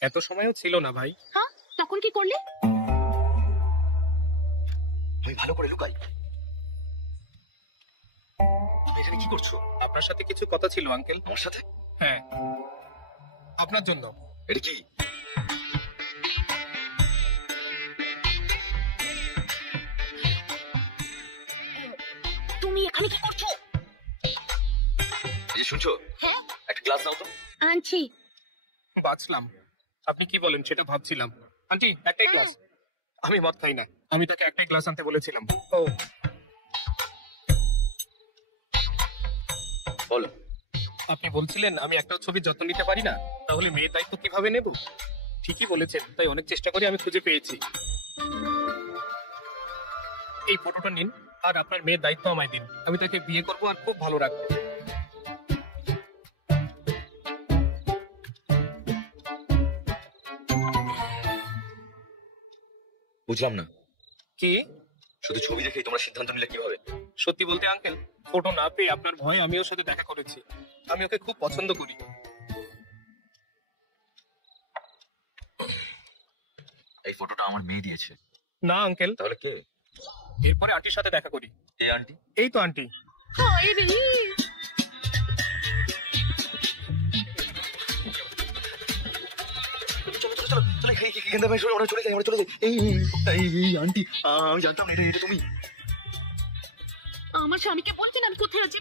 এত সময়ও ছিল না ভাই। হ্যাঁ, তখন কি করলে? আমি ভালো করে লুকাই। তুমি এখানে কি করছো? আপনার সাথে কিছু কথা ছিল আঙ্কেল। আমার সাথে? হ্যাঁ, আপনার জন্য। এটা কি? তুমি এখানে কি করছো? এই যে শুনছো, হ্যাঁ, একটা গ্লাস দাও তো। আনছি। বাঁচলাম। আপনি কি বলেন সেটা ভাবছিলাম। আন্টি, একটাই গ্লাস। আমি মদ খাই না, আমি তাকে একটাই গ্লাস আনতে বলেছিলাম। ও বলো। আপনি বলছিলেন আমি একটাও ছবির যত্ন নিতে পারি না, তাহলে মেয়ের দায়িত্ব কিভাবে নেব? ঠিকই বলেছেন, তাই অনেক চেষ্টা করে আমি খুঁজে পেয়েছি। এই ফটোটা নিন, আর আপনার মেয়ের দায়িত্ব আমায় দিন। আমি তাকে বিয়ে করব আর খুব ভালো রাখবো। বুঝলাম না। কি? শুধু ছবি দেখেই তোমরা সিদ্ধান্ত নিলে কিভাবে? সত্যি বলতে আঙ্কেল, ফটো না পেয়ে আপনার ভয়ে আমি ওর সাথে দেখা করেছি। আমি ওকে খুব পছন্দ করি। এই ফটোটা আমার মেয়ে দিয়েছে। না আঙ্কেল, তাহলে কে? এরপরে আন্টির সাথে দেখা করি। এই আন্টি? এই তো আন্টি। হায় রে, চলো চলো চলো চলো। এখান থেকে আমরা চলে যাই এই আন্টি আমি জানতাম না এটা তুমি। আমার স্বামীকে বলছেন আমি কোথায় আছি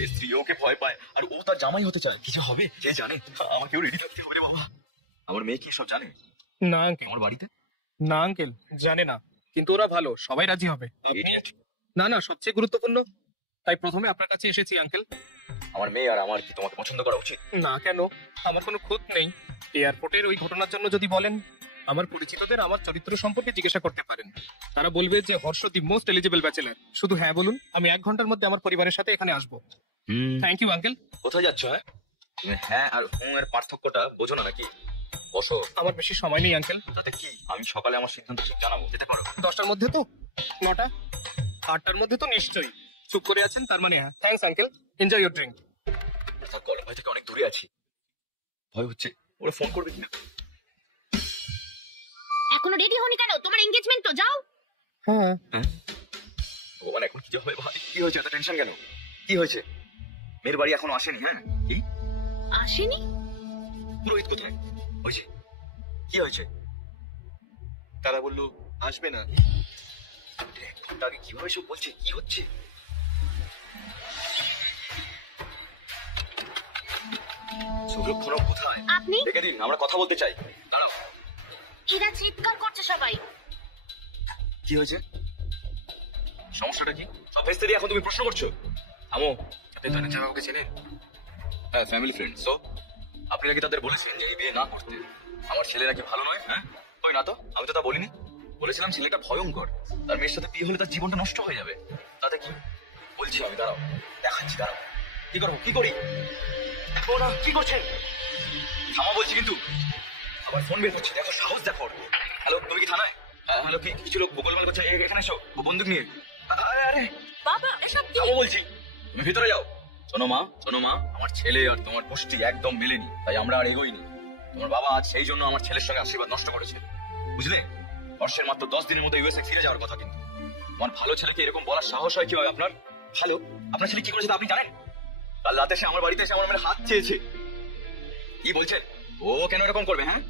এই স্ত্রী ওকে ভয় পায় আর ও তার জামাই হতে চায়, কিছু হবে কে জানে। আমাকেও রেডি থাকতে হবে রে বাবা। আমার মেয়ে কি সব জানে না আঙ্কেল, আমার বাড়িতে? না আঙ্কেল, জানে না, কিন্তু ওরা ভালো, সবাই রাজি হবে। Idiot। না না, সবচেয়ে গুরুত্বপূর্ণ, তাই প্রথমে আপনার কাছে এসেছি আঙ্কেল। আমার মেয়ে আর আমার কি তোমাকে পছন্দ করা উচিত? না কেন, আমার কোনো খুঁত নেই। এয়ারপোর্টের ওই ঘটনার জন্য যদি বলেন, আমার পরিচিতদের আমার চরিত্র সম্পর্কে জিজ্ঞাসা করতে পারেন, তারা বলবে যে Harsha the most eligible bachelor. শুধু হ্যাঁ বলুন, আমি 1 ঘন্টার মধ্যে আমার পরিবারের সাথে এখানে আসবো। Thank you uncle. কোথায় যাচ্ছ? হ্যাঁ তুমি হ্যাঁ আর হুঁ এর পার্থক্যটা বোঝো না নাকি? বসো। আমার বেশি সময় নেই আঙ্কেল। তাতে কি, আমি সকালে আমার সিদ্ধান্ত ঠিক জানাবো, যেতে পারো। 10টার মধ্যে তো? 9টা? 8টার মধ্যে তো নিশ্চয়ই। চুপ করে আছেন, তার মানে হ্যাঁ। Thanks uncle, enjoy your drink. গরম ভয় থেকে অনেক দূরে আছি, ভয় হচ্ছে ওরা ফোন করবে কিনা। এখনো রেডি হনি কেন? তোমার এনগেজমেন্ট তো, যাও। হ্যাঁ, ভগবান এখন কি যে হবে ভাই, কি হয়েছে এত টেনশন কেন? কি হয়েছে? মেয়ের বাড়ি এখনো আসেনি? হ্যাঁ কি আসেনি? পুরোহিত কোথায়? হয়েছে কি হয়েছে? তারা বললো আসবে না। 1 ঘন্টা আগে কিভাবে সব বলছে, কি হচ্ছে? সুরক্ষণ কোথায়? আপনি? ডেকে দিন, আমরা কথা বলতে চাই। দাঁড়াও। এরা চিৎকার করছে সবাই। কি হয়েছে? সমস্যাটা কি? সব ভেস্তে দিয়ে এখন তুমি প্রশ্ন করছো? আমো আপনি ম্যানেজার বাবুকে চেনেন? হ্যাঁ, ফ্যামিলি ফ্রেন্ড। সো আপনি নাকি তাদের বলেছেন যে এই বিয়ে না করতে? আমার ছেলে নাকি ভালো নয়? হ্যাঁ ওই না তো, আমি তো তা বলিনি। বলেছিলাম ছেলেটা ভয়ঙ্কর, তার মেয়ের সাথে বিয়ে হলে তার জীবনটা নষ্ট হয়ে যাবে। তাতে কি বলছি আমি, দাঁড়াও দেখাচ্ছি, দাঁড়াও। কি করবো, কি করি? ও না, কি করছেন? থামা বলছি কিন্তু। আবার ফোন বের করছে, দেখো সাহস দেখো। হ্যালো, তুমি কি থানায়? হ্যালো, কিছু লোক গোলমাল করছে, এখানে এসো বন্দুক নিয়ে। আরে বাবা এসব কি? যাবো বলছি, তুমি ভিতরে যাও। শোনো মা, আমার ছেলে আর তোমার গোষ্ঠী একদম মেলেনি, তাই আমরা আর এগোইনি। তোমার বাবা আজ সেই জন্য আমার ছেলের সঙ্গে আশীর্বাদ নষ্ট করেছে, বুঝলে? বর্ষের মাত্র 10 দিনের মতো ইউএসএ ফিরে যাওয়ার কথা, কিন্তু আমার ভালো ছেলেকে এরকম বলার সাহস হয় কিভাবে আপনার? ভালো, আপনার ছেলে কি করেছে তা আপনি জানেন? কাল রাতে সে আমার বাড়িতে এসে আমার মেয়ের হাত চেয়েছে। কি বলছেন? ও কেন এরকম করবে? হ্যাঁ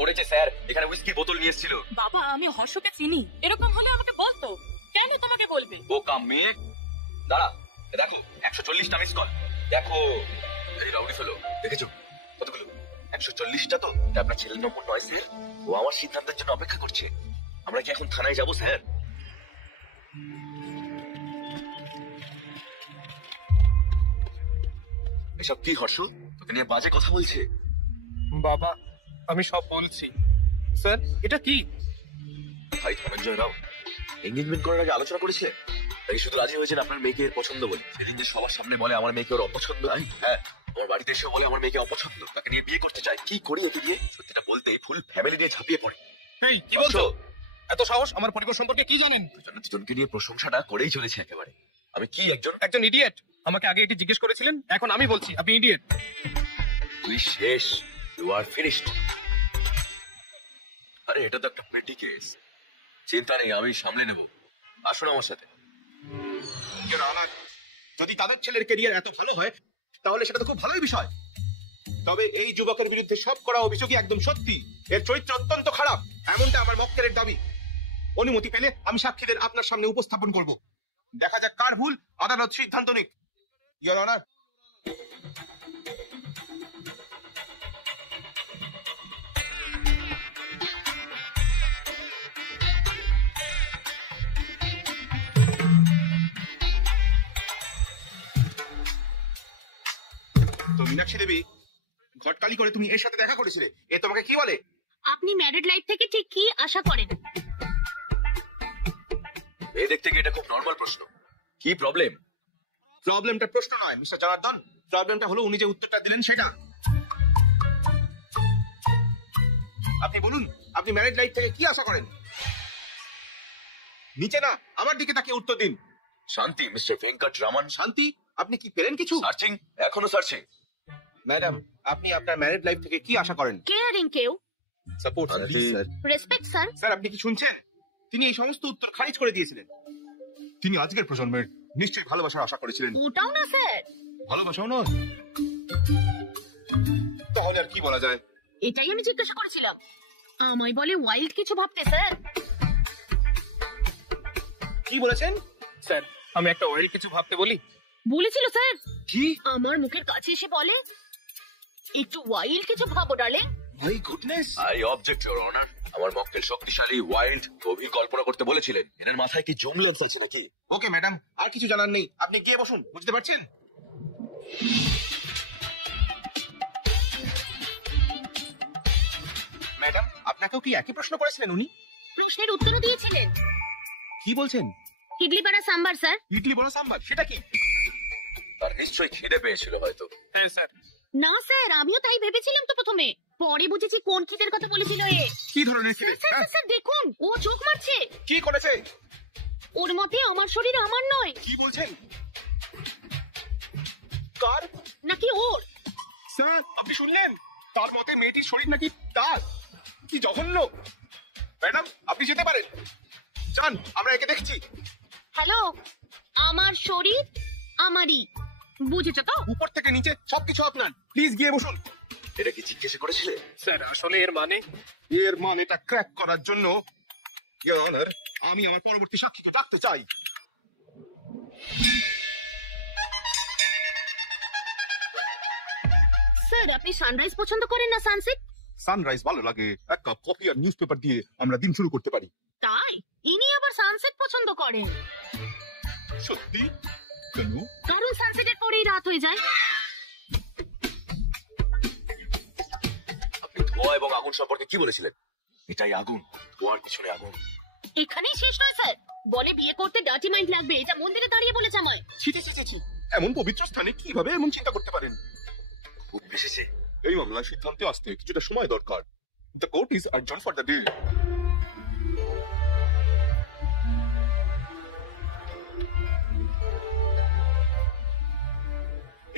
করেছে স্যার, এখানে উইস্কির বোতল নিয়ে এসেছিল। বাবা আমি হর্ষকে চিনি, এরকম হলে আমাকে বলতো। কেন তোমাকে বলবে? বোকা মেয়ে। দাঁড়া, দেখো 140টা মিস কল। দেখো এই রাউডি ফেলো, দেখেছো কতগুলো? 140টা তো। এটা আপনার ছেলের নম্বর নয় স্যার, ও আমার সিদ্ধান্তের জন্য অপেক্ষা করছে। আমরা কি এখন থানায় যাবো স্যার? এসব কি হর্ষ, তোকে নিয়ে বাজে কথা বলছে? বাবা আমি সব বলছি। স্যার এটা কি? ভাই ধনঞ্জয় রাও এঙ্গেজমেন্ট করার আগে আলোচনা করেছে, তাই শুধু রাজি হয়েছেন আপনার মেয়েকে এর পছন্দ বলে। সেদিন যে সবার সামনে বলে আমার মেয়েকে ওর অপছন্দ, হ্যাঁ আমার বাড়িতে এসে বলে আমার মেয়েকে অপছন্দ, তাকে নিয়ে বিয়ে করতে চাই। কি করি একে দিয়ে? সত্যিটা বলতেই ফুল ফ্যামিলি নিয়ে ঝাঁপিয়ে পড়ে। এই কি বলছো? এত সাহস? আমার পরিবার সম্পর্কে কি জানেন? দুজনকে নিয়ে প্রশংসাটা করেই চলেছে একেবারে। আমি কি একজন ইডিয়েট। আমাকে আগে এটি জিজ্ঞেস করেছিলেন, এখন আমি বলছি আপনি ইডিয়েট। তুই শেষ, ইউ আর ফিনিশড। আরে এটা তো একটা পেটি কেস, চিন্তা নেই আমি সামলে নেব। আসুন আমার সাথে। Your Honor, যদি তাদের ছেলের ক্যারিয়ার এত ভালো হয় তাহলে সেটা তো খুব ভালোই বিষয়। তবে এই যুবকের বিরুদ্ধে সব করা অভিযোগই একদম সত্যি। এর চরিত্র অত্যন্ত খারাপ, এমনটা আমার মক্কেলের দাবি। অনুমতি পেলে আমি সাক্ষীদের আপনার সামনে উপস্থাপন করব। দেখা যাক কার ভুল, আদালত সিদ্ধান্ত নিক। Your Honor, তো মীনাক্ষী দেবী, ঘটকালি করে তুমি এর সাথে দেখা করেছিলে, এ তোমাকে কি বলে? আপনি ম্যারিড লাইফ থেকে ঠিক কি আশা করেন? এই দেখতে গিয়ে এটা খুব নর্মাল প্রশ্ন। কি প্রবলেম? প্রবলেমটা প্রশ্ন নয় মিস্টার জনার্দন, প্রবলেমটা হলো উনি যে উত্তরটা দিলেন সেটা। আপনি বলুন, আপনি ম্যারিড লাইফ থেকে কি আশা করেন? নিচে না, আমার দিকে তাকে উত্তর দিন। শান্তি, মিস্টার ভেঙ্কট রামন। শান্তি, আপনি কি পেলেন কিছু? সার্চিং, এখনো সার্চিং। ম্যাডাম, আপনি আপনার ম্যারিড লাইফ থেকে কি আশা করেন? কেয়ারিং কেউ, support sir. Respect sir. Sir আপনি কি শুনছেন? তিনি এই সমস্ত উত্তর খারিজ করে দিয়েছিলেন। তিনি আজকের প্রজন্মের নিশ্চয়ই ভালোবাসার আশা করেছিলেন। ওটাও না স্যার। ভালোবাসাও নয়, তাহলে আর কি বলা যায়? এটাই আমি জিজ্ঞাসা করেছিলাম। আমায় বলে ওয়াইল্ড কিছু ভাবতে স্যার। কি বলেছেন স্যার? আমি একটা ওয়েল কিছু ভাবতে বলি? বলেছিল স্যার, কি? আমার মুখের কাছে এসে বলে একটু ওয়াইল্ড কিছু ভাবো darling. My goodness. I object your honour. আমার মক্কেল শক্তিশালী ওয়াইল্ড গভীর কল্পনা করতে বলেছিলেন। এনার মাথায় কি জুম লেন্স আছে নাকি? ওকে ম্যাডাম, আর কিছু জানার নেই, আপনি গিয়ে বসুন, বুঝতে পারছেন? ম্যাডাম, আপনাকেও কি একই প্রশ্ন করেছিলেন উনি? প্রশ্নের উত্তরও দিয়েছিলেন। কি বলছেন? ইডলি পাড়া সাম্বার স্যার। ইডলি বড় সাম্বার, সেটা কি? তার নিশ্চয়ই খিদে পেয়েছিল হয়তো। হ্যাঁ স্যার। না স্যার, আমিও তাই ভেবেছিলাম তো প্রথমে, পরে বুঝেছি কোন খিদের কথা বলেছিল এ। কি ধরনের স্যার খিদে? স্যার হ্যাঁ? স্যার, স্যার দেখুন, ও চোখ মারছে। কি করেছে? ওর মতে আমার শরীর আমার নয়, কি বলছেন? কার? নাকি ওর। স্যার, আপনি শুনলেন? তার মতে মেয়েটির শরীর নাকি তার। কি জঘন্য! ম্যাডাম, আপনি যেতে পারেন, যান, আমরা একে দেখছি। হ্যালো, আমার শরীর আমারই, বুঝেছো তো? উপর থেকে নিচে সবকিছু আপনার, প্লিজ গিয়ে বসুন। এটা কি জিজ্ঞেস করেছিলে? স্যার আসলে এর মানে এর মানেটা ক্র্যাক করার জন্য ইওর অনার, আমি আমার পরবর্তী সাক্ষীকে ডাকতে চাই। স্যার, আপনি সানরাইজ পছন্দ করেন না সানসেট? সানরাইজ ভালো লাগে, এক কাপ কফি আর নিউজ পেপার দিয়ে আমরা দিন শুরু করতে পারি। তাই ইনি আবার সানসেট পছন্দ করেন? সত্যি? কেন? কারণ সানসেটের পরেই রাত হয়ে যায়। আপনি ধোঁয়া এবং আগুন সম্পর্কে কি বলেছিলেন? এটাই আগুন, ধোঁয়ার পিছনে আগুন। এখানেই শেষ নয় স্যার, বলে বিয়ে করতে ডার্টি মাইন্ড লাগবে, এটা মন্দিরে দাঁড়িয়ে বলেছে আমায়। ছি ছি ছি ছি, এমন পবিত্র স্থানে কিভাবে এমন চিন্তা করতে পারেন? খুব বেশিছে। এই মামলার সিদ্ধান্তে আসতে কিছুটা সময় দরকার। The court is adjourn for the day.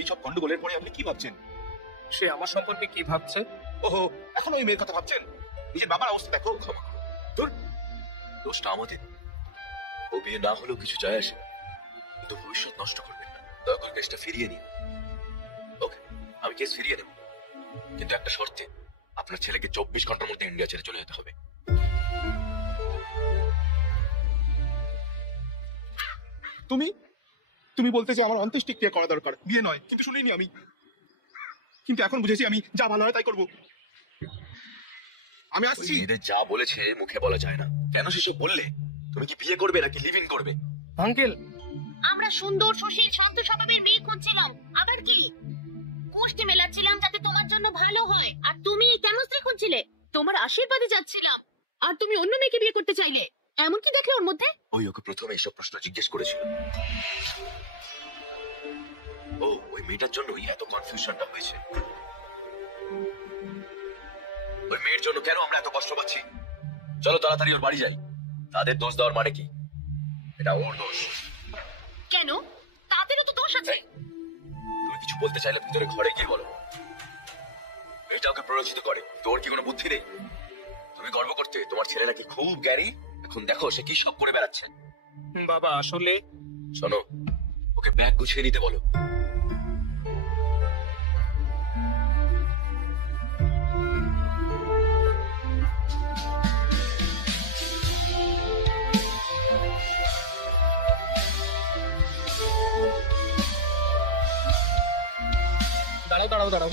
এইসব গন্ডগোলের পরে আপনি কি ভাবছেন? সে আমার সম্পর্কে কি ভাবছে? ওহো, এখন ওই মেয়ের কথা ভাবছেন? নিজের বাবার অবস্থা দেখো। ধুর, দোষটা আমাদের। ও বিয়ে না হলেও কিছু যায় আসে না। কিন্তু ভবিষ্যৎ নষ্ট করবেন না, দয়া করে কেসটা ফিরিয়ে নিন। ওকে, আমি কেস ফিরিয়ে নেব, কিন্তু একটা শর্তে। আপনার ছেলেকে 24 ঘন্টার মধ্যে ইন্ডিয়া ছেড়ে চলে যেতে হবে। তুমি তুমি বলতে যে আমার অন্ত্যেষ্টিক্রিয়া করা দরকার, বিয়ে নয়, কিন্তু শুনিনি আমি। কিন্তু এখন বুঝেছি আমি যা ভালো হয় তাই করবো। আমি ওই আসছি। মেয়েদের যা বলেছে মুখে বলা যায় না। কেন সেসব বললে? তুমি কি বিয়ে করবে নাকি লিভ ইন করবে? আঙ্কেল, আমরা সুন্দর সুশীল শান্ত স্বভাবের মেয়ে খুঁজছিলাম, আবার কি গোষ্ঠী মেলাচ্ছিলাম যাতে তোমার জন্য ভালো হয়। আর তুমি কেমন স্ত্রী খুঁজছিলে? তোমার আশীর্বাদে যাচ্ছিলাম, আর তুমি অন্য মেয়েকে বিয়ে করতে চাইলে। এমন কি দেখলে ওর মধ্যে? ওই ওকে প্রথমে এইসব প্রশ্ন জিজ্ঞেস করেছিল। ও ওই মেয়েটার জন্যই এত কনফিউশনটা হয়েছে। ওই মেয়ের জন্য কেন আমরা এত কষ্ট পাচ্ছি? চলো তাড়াতাড়ি ওর বাড়ি যাই। তাদের দোষ দেওয়ার মানে কি? এটা ওর দোষ। কেন? তাদেরও তো দোষ আছে। তুমি কিছু বলতে চাইলে ভিতরে ঘরে গিয়ে বলো। এটা ওকে প্ররোচিত করে। তোর কি কোনো বুদ্ধি নেই? তুমি গর্ব করতে তোমার ছেলে নাকি খুব জ্ঞানী। এখন দেখো সে কি সব করে বেড়াচ্ছে। বাবা আসলে শোনো, ওকে ব্যাগ গুছিয়ে নিতে বলো। দাঁড়াও দাঁড়াও দাঁড়াও,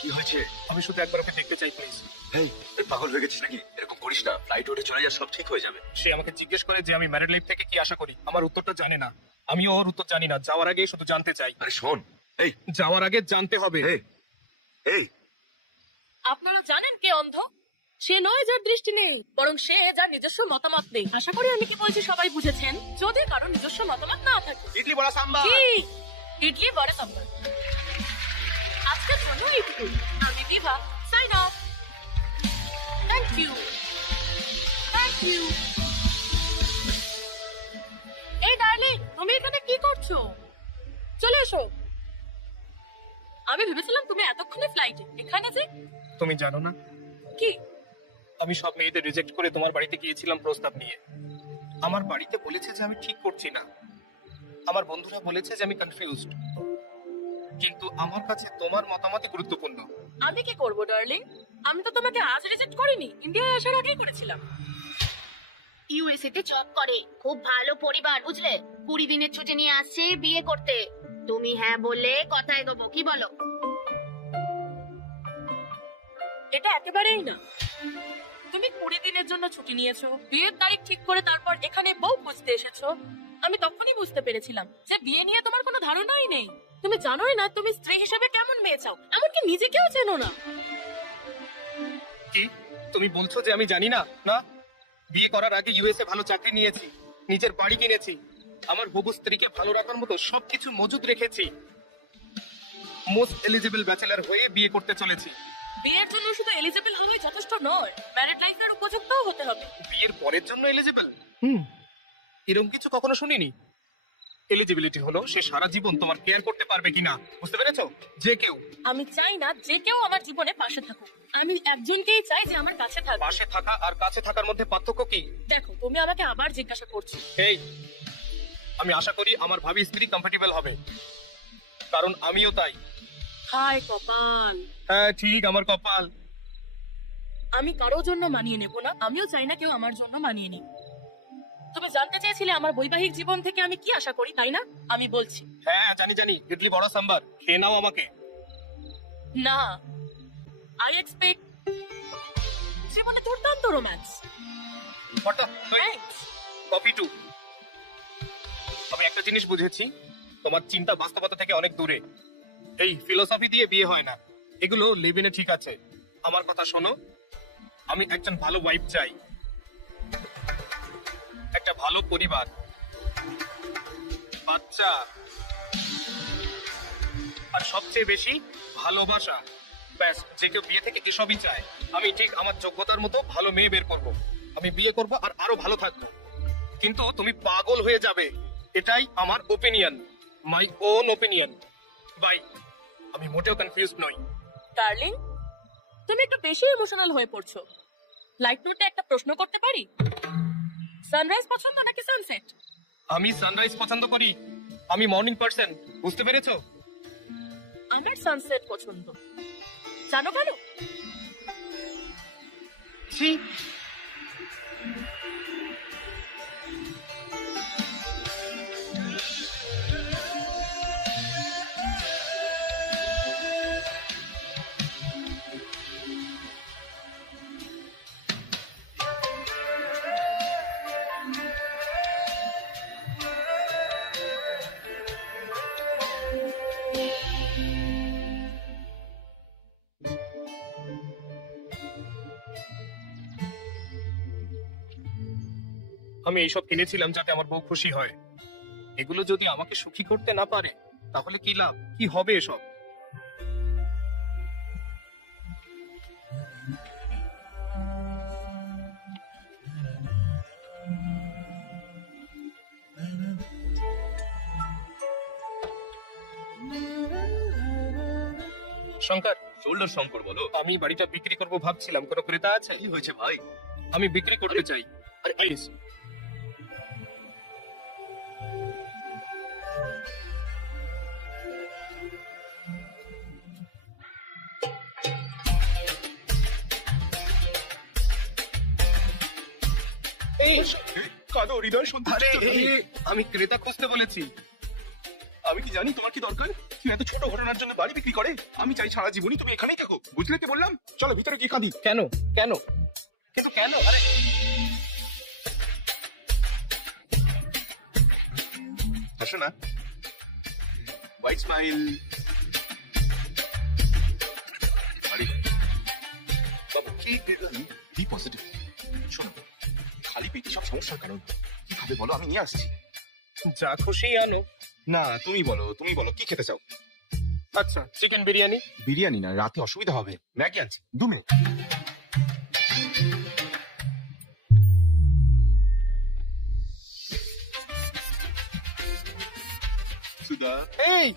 কি হয়েছে? আমি শুধু একবার ওকে দেখতে চাই প্লিজ। এই তুই পাগল হয়ে গেছিস নাকি? এরকম করিস না, ফ্লাইট উঠে চলে যা, সব ঠিক হয়ে যাবে। সে আমাকে জিজ্ঞেস করে যে আমি ম্যারিড লাইফ থেকে কি আশা করি। আমার উত্তরটা জানে না, আমিও ওর উত্তর জানি না। যাওয়ার আগে শুধু জানতে চাই। আরে শোন, এই যাওয়ার আগে জানতে হবে। এই এই আপনারা জানেন কে অন্ধ? সে নয় যার দৃষ্টি নেই, বরং সে যার নিজস্ব মতামত নেই। আশা করি আমি কি বলছি সবাই বুঝেছেন। যদি কারো নিজস্ব মতামত না থাকে, ইডলি বড়া সাম্বার। কি ইডলি বড় সাম্বার। আজকের জন্য ইডলি। আমি Bibha, sign off. Thank you, thank you. এই ডার্লিং, তুমি এখানে কি করছো? চলে এসো। আমি ভেবেছিলাম তুমি এতক্ষণে ফ্লাইটে। এখানে যে তুমি জানো না, কি? আমি সব মেয়েদের রিজেক্ট করে তোমার বাড়িতে গিয়েছিলাম প্রস্তাব নিয়ে। আমার বাড়িতে বলেছে যে আমি ঠিক করছি না। আমার বন্ধুরা বলেছে যে আমি কনফিউজড। কিন্তু আমার কাছে তোমার মতামতই গুরুত্বপূর্ণ। আমি কি করব ডার্লিং? আমি তো তোমাকে আজ রিজেক্ট করিনি, ইন্ডিয়ায় আসার আগেই করেছিলাম। ইউএসএ তে জব করে, খুব ভালো পরিবার, বুঝলে? 20 দিনের ছুটি নিয়ে আসছে বিয়ে করতে। তুমি হ্যাঁ বললে কথা এগোবো, কি বলো? এটা একেবারেই না। তুমি 20 দিনের জন্য ছুটি নিয়েছো, বিয়ের তারিখ ঠিক করে তারপর এখানে বউ খুঁজতে এসেছো। আমি তখনই বুঝতে পেরেছিলাম যে বিয়ে নিয়ে তোমার কোনো ধারণাই নেই। তুমি জানোই না তুমি স্ত্রী হিসেবে কেমন মেয়ে চাও, এমনকি নিজেকেও চেনো না। কি তুমি বলছো যে আমি জানি না? না, বিয়ে করার আগে ইউএসএ ভালো চাকরি নিয়েছি, নিজের বাড়ি কিনেছি, আমার হবু স্ত্রীকে ভালো রাখার মতো সবকিছু মজুদ রেখেছি। মোস্ট এলিজিবল ব্যাচেলর হয়ে বিয়ে করতে চলেছি। বিয়ের জন্য শুধু এলিজিবল হলেই যথেষ্ট নয়, ম্যারিড লাইফের উপযুক্তও হতে হবে। বিয়ের পরের জন্য এলিজিবল? এরকম কিছু কখনো শুনিনি। এলিজিবিলিটি হলো সে সারা জীবন তোমার কেয়ার করতে পারবে কিনা, বুঝতে পেরেছো? যে কেউ। আমি চাই না যে কেউ আমার জীবনে পাশে থাকুক, আমি একজনকেই চাই যে আমার কাছে থাকবে। পাশে থাকা আর কাছে থাকার মধ্যে পার্থক্য কি? দেখো, তুমি আমাকে আবার জিজ্ঞাসা করছো। এই, আমি আশা করি আমার ভাবি স্ত্রী কমফর্টেবল হবে, কারণ আমিও তাই। হায় কপাল। হ্যাঁ ঠিক, আমার কপাল। আমি কারোর জন্য মানিয়ে নেব না, আমিও চাই না কেউ আমার জন্য মানিয়ে নিক। তুমি জানতে চেয়েছিলে আমার বৈবাহিক জীবন থেকে আমি কি আশা করি, তাই না? আমি বলছি। হ্যাঁ জানি জানি, ইডলি বড় সাম্বার, খেয়ে নাও আমাকে। না, আই এক্সপেক্ট জীবনে দুর্দান্ত রোম্যান্স। Copy to. আমি একটা জিনিস বুঝেছি, তোমার চিন্তা বাস্তবতা থেকে অনেক দূরে। এই ফিলোসফি দিয়ে বিয়ে হয় না, এগুলো লিভিনে ঠিক আছে। আমার কথা শোনো, আমি একজন ভালো ওয়াইফ চাই, একটা ভালো পরিবার, বাচ্চা, আর সবচেয়ে বেশি ভালোবাসা। ব্যাস, যে কেউ বিয়ে থেকে এসবই চায়। আমি ঠিক আমার যোগ্যতার মতো ভালো মেয়ে বের করব, আমি বিয়ে করব আর আরো ভালো থাকবো। কিন্তু তুমি পাগল হয়ে যাবে, এটাই আমার opinion, my own opinion. Bye, আমি মোটেও কনফিউজ নই। ডার্লিং, তুমি একটু বেশি ইমোশনাল হয়ে পড়ছো। লাইট নোটে একটা প্রশ্ন করতে পারি? সানরাইজ পছন্দ নাকি সানসেট? আমি সানরাইজ পছন্দ করি, আমি মর্নিং পার্সন, বুঝতে পেরেছো? আমার সানসেট পছন্দ। জানো কেন? ছি, আমি এইসব কিনেছিলাম যাতে আমার বউ খুশি হয়। এগুলো যদি আমাকে সুখী করতে না পারে তাহলে কি লাভ, কি হবে এসব? শঙ্কর, শোল্ডার শঙ্কর বলো। আমি বাড়িটা বিক্রি করব ভাবছিলাম, কোনো ক্রেতা আছে? কি হয়েছে ভাই? আমি বিক্রি করতে চাই। আরে প্লিজ। এই, কাঁদো হৃদয় আরে সন্তুষ্ট। আমি ক্রেতা খুঁজতে বলেছি। আমি কি জানি তোমার কি দরকার? তুমি এত ছোট ঘটনার জন্য বাড়ি বিক্রি করে? আমি চাই সারা জীবনই তুমি এখানেই থাকো, বুঝলে কি বললাম? চলো ভিতরে গিয়ে কাঁদি। কেন কেন কিন্তু কেন? আরে হাসো না, হোয়াইট স্মাইল। বাবু কি বি পজিটিভ। শোনো, খালি পেটে সব সমস্যার কারণ। কি খাবে বলো, আমি নিয়ে আসছি। যা খুশি আনো। না, তুমি বলো কি খেতে চাও? আচ্ছা, চিকেন বিরিয়ানি। বিরিয়ানি না, রাতে অসুবিধা হবে। ম্যাগি আনছি, 2 মিনিট। সুধা, এই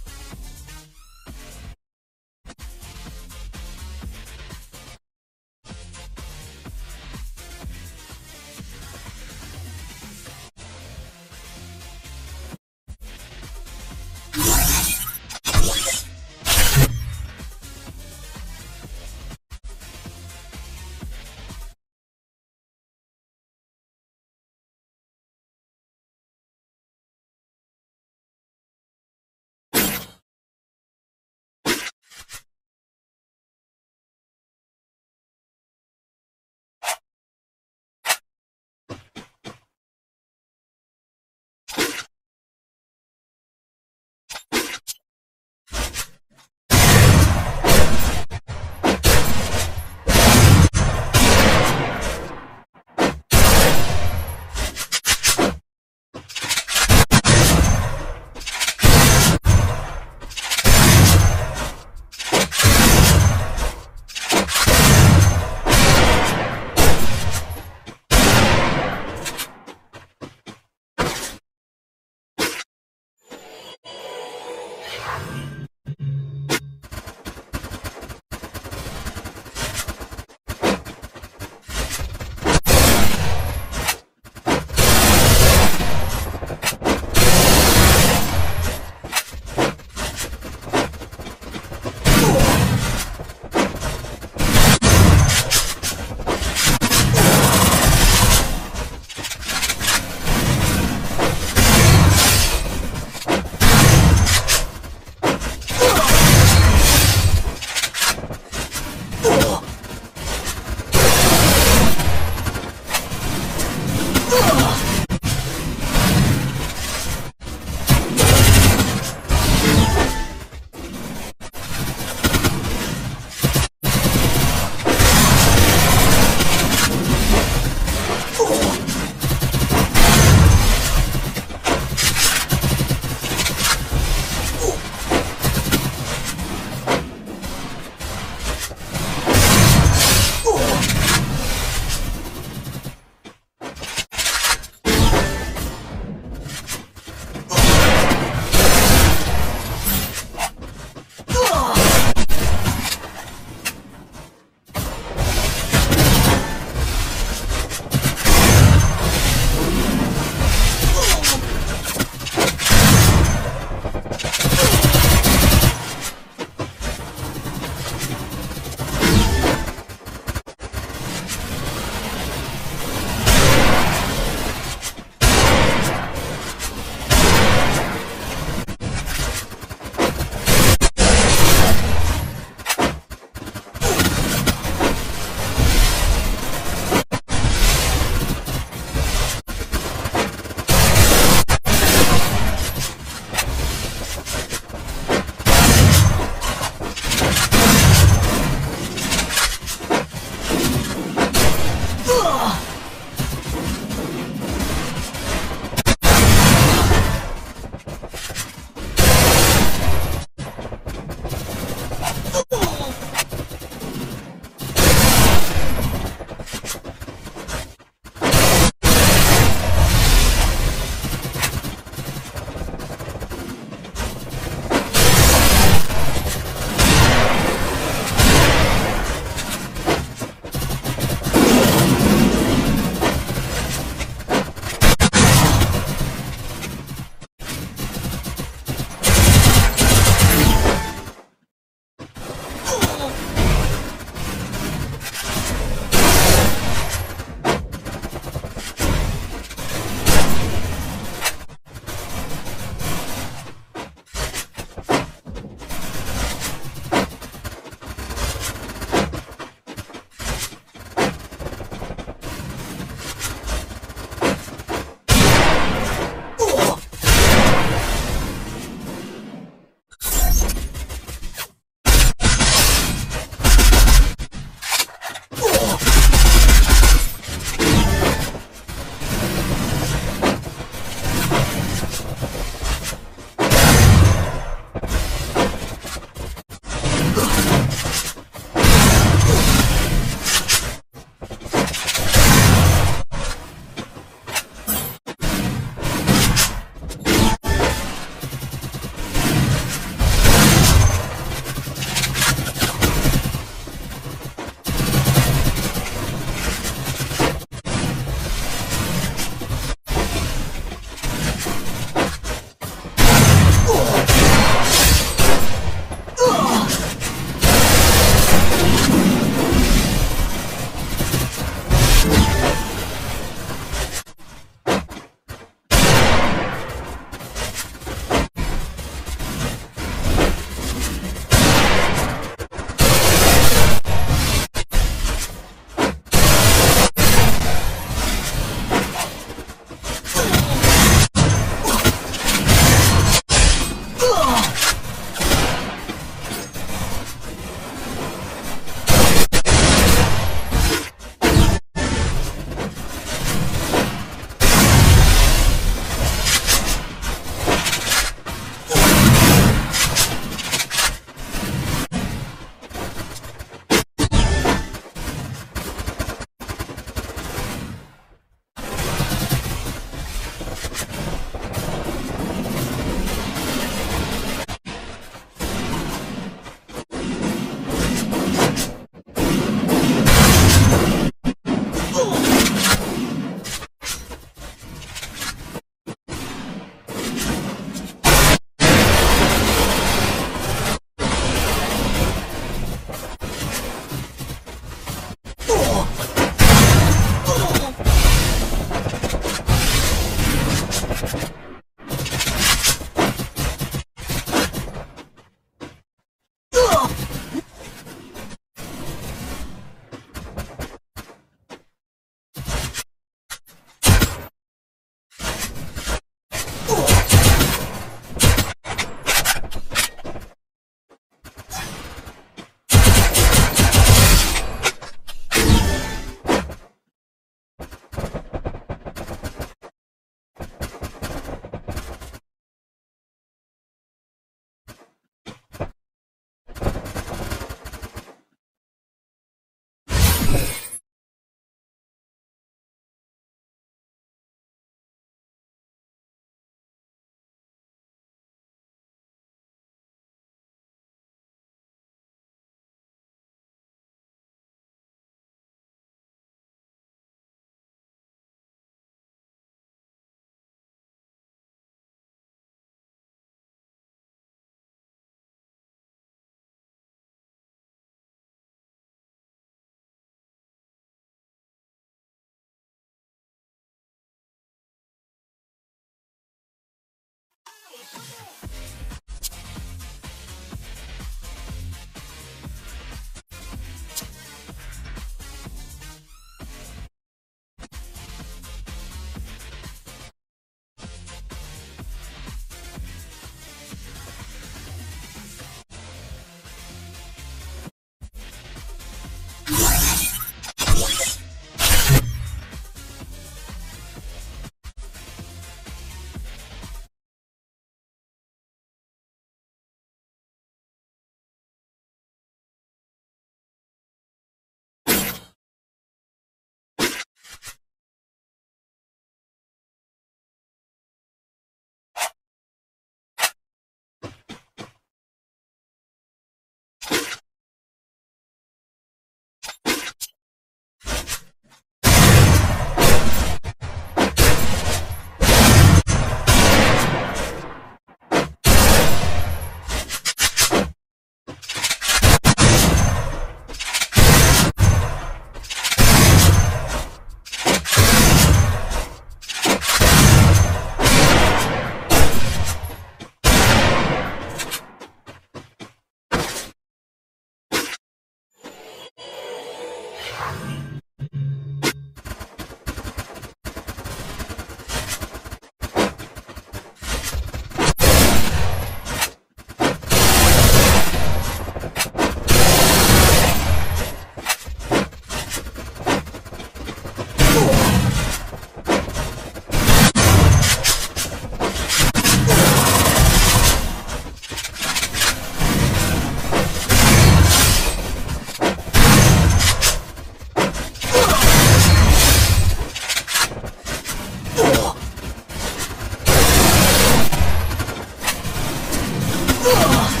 Ugh.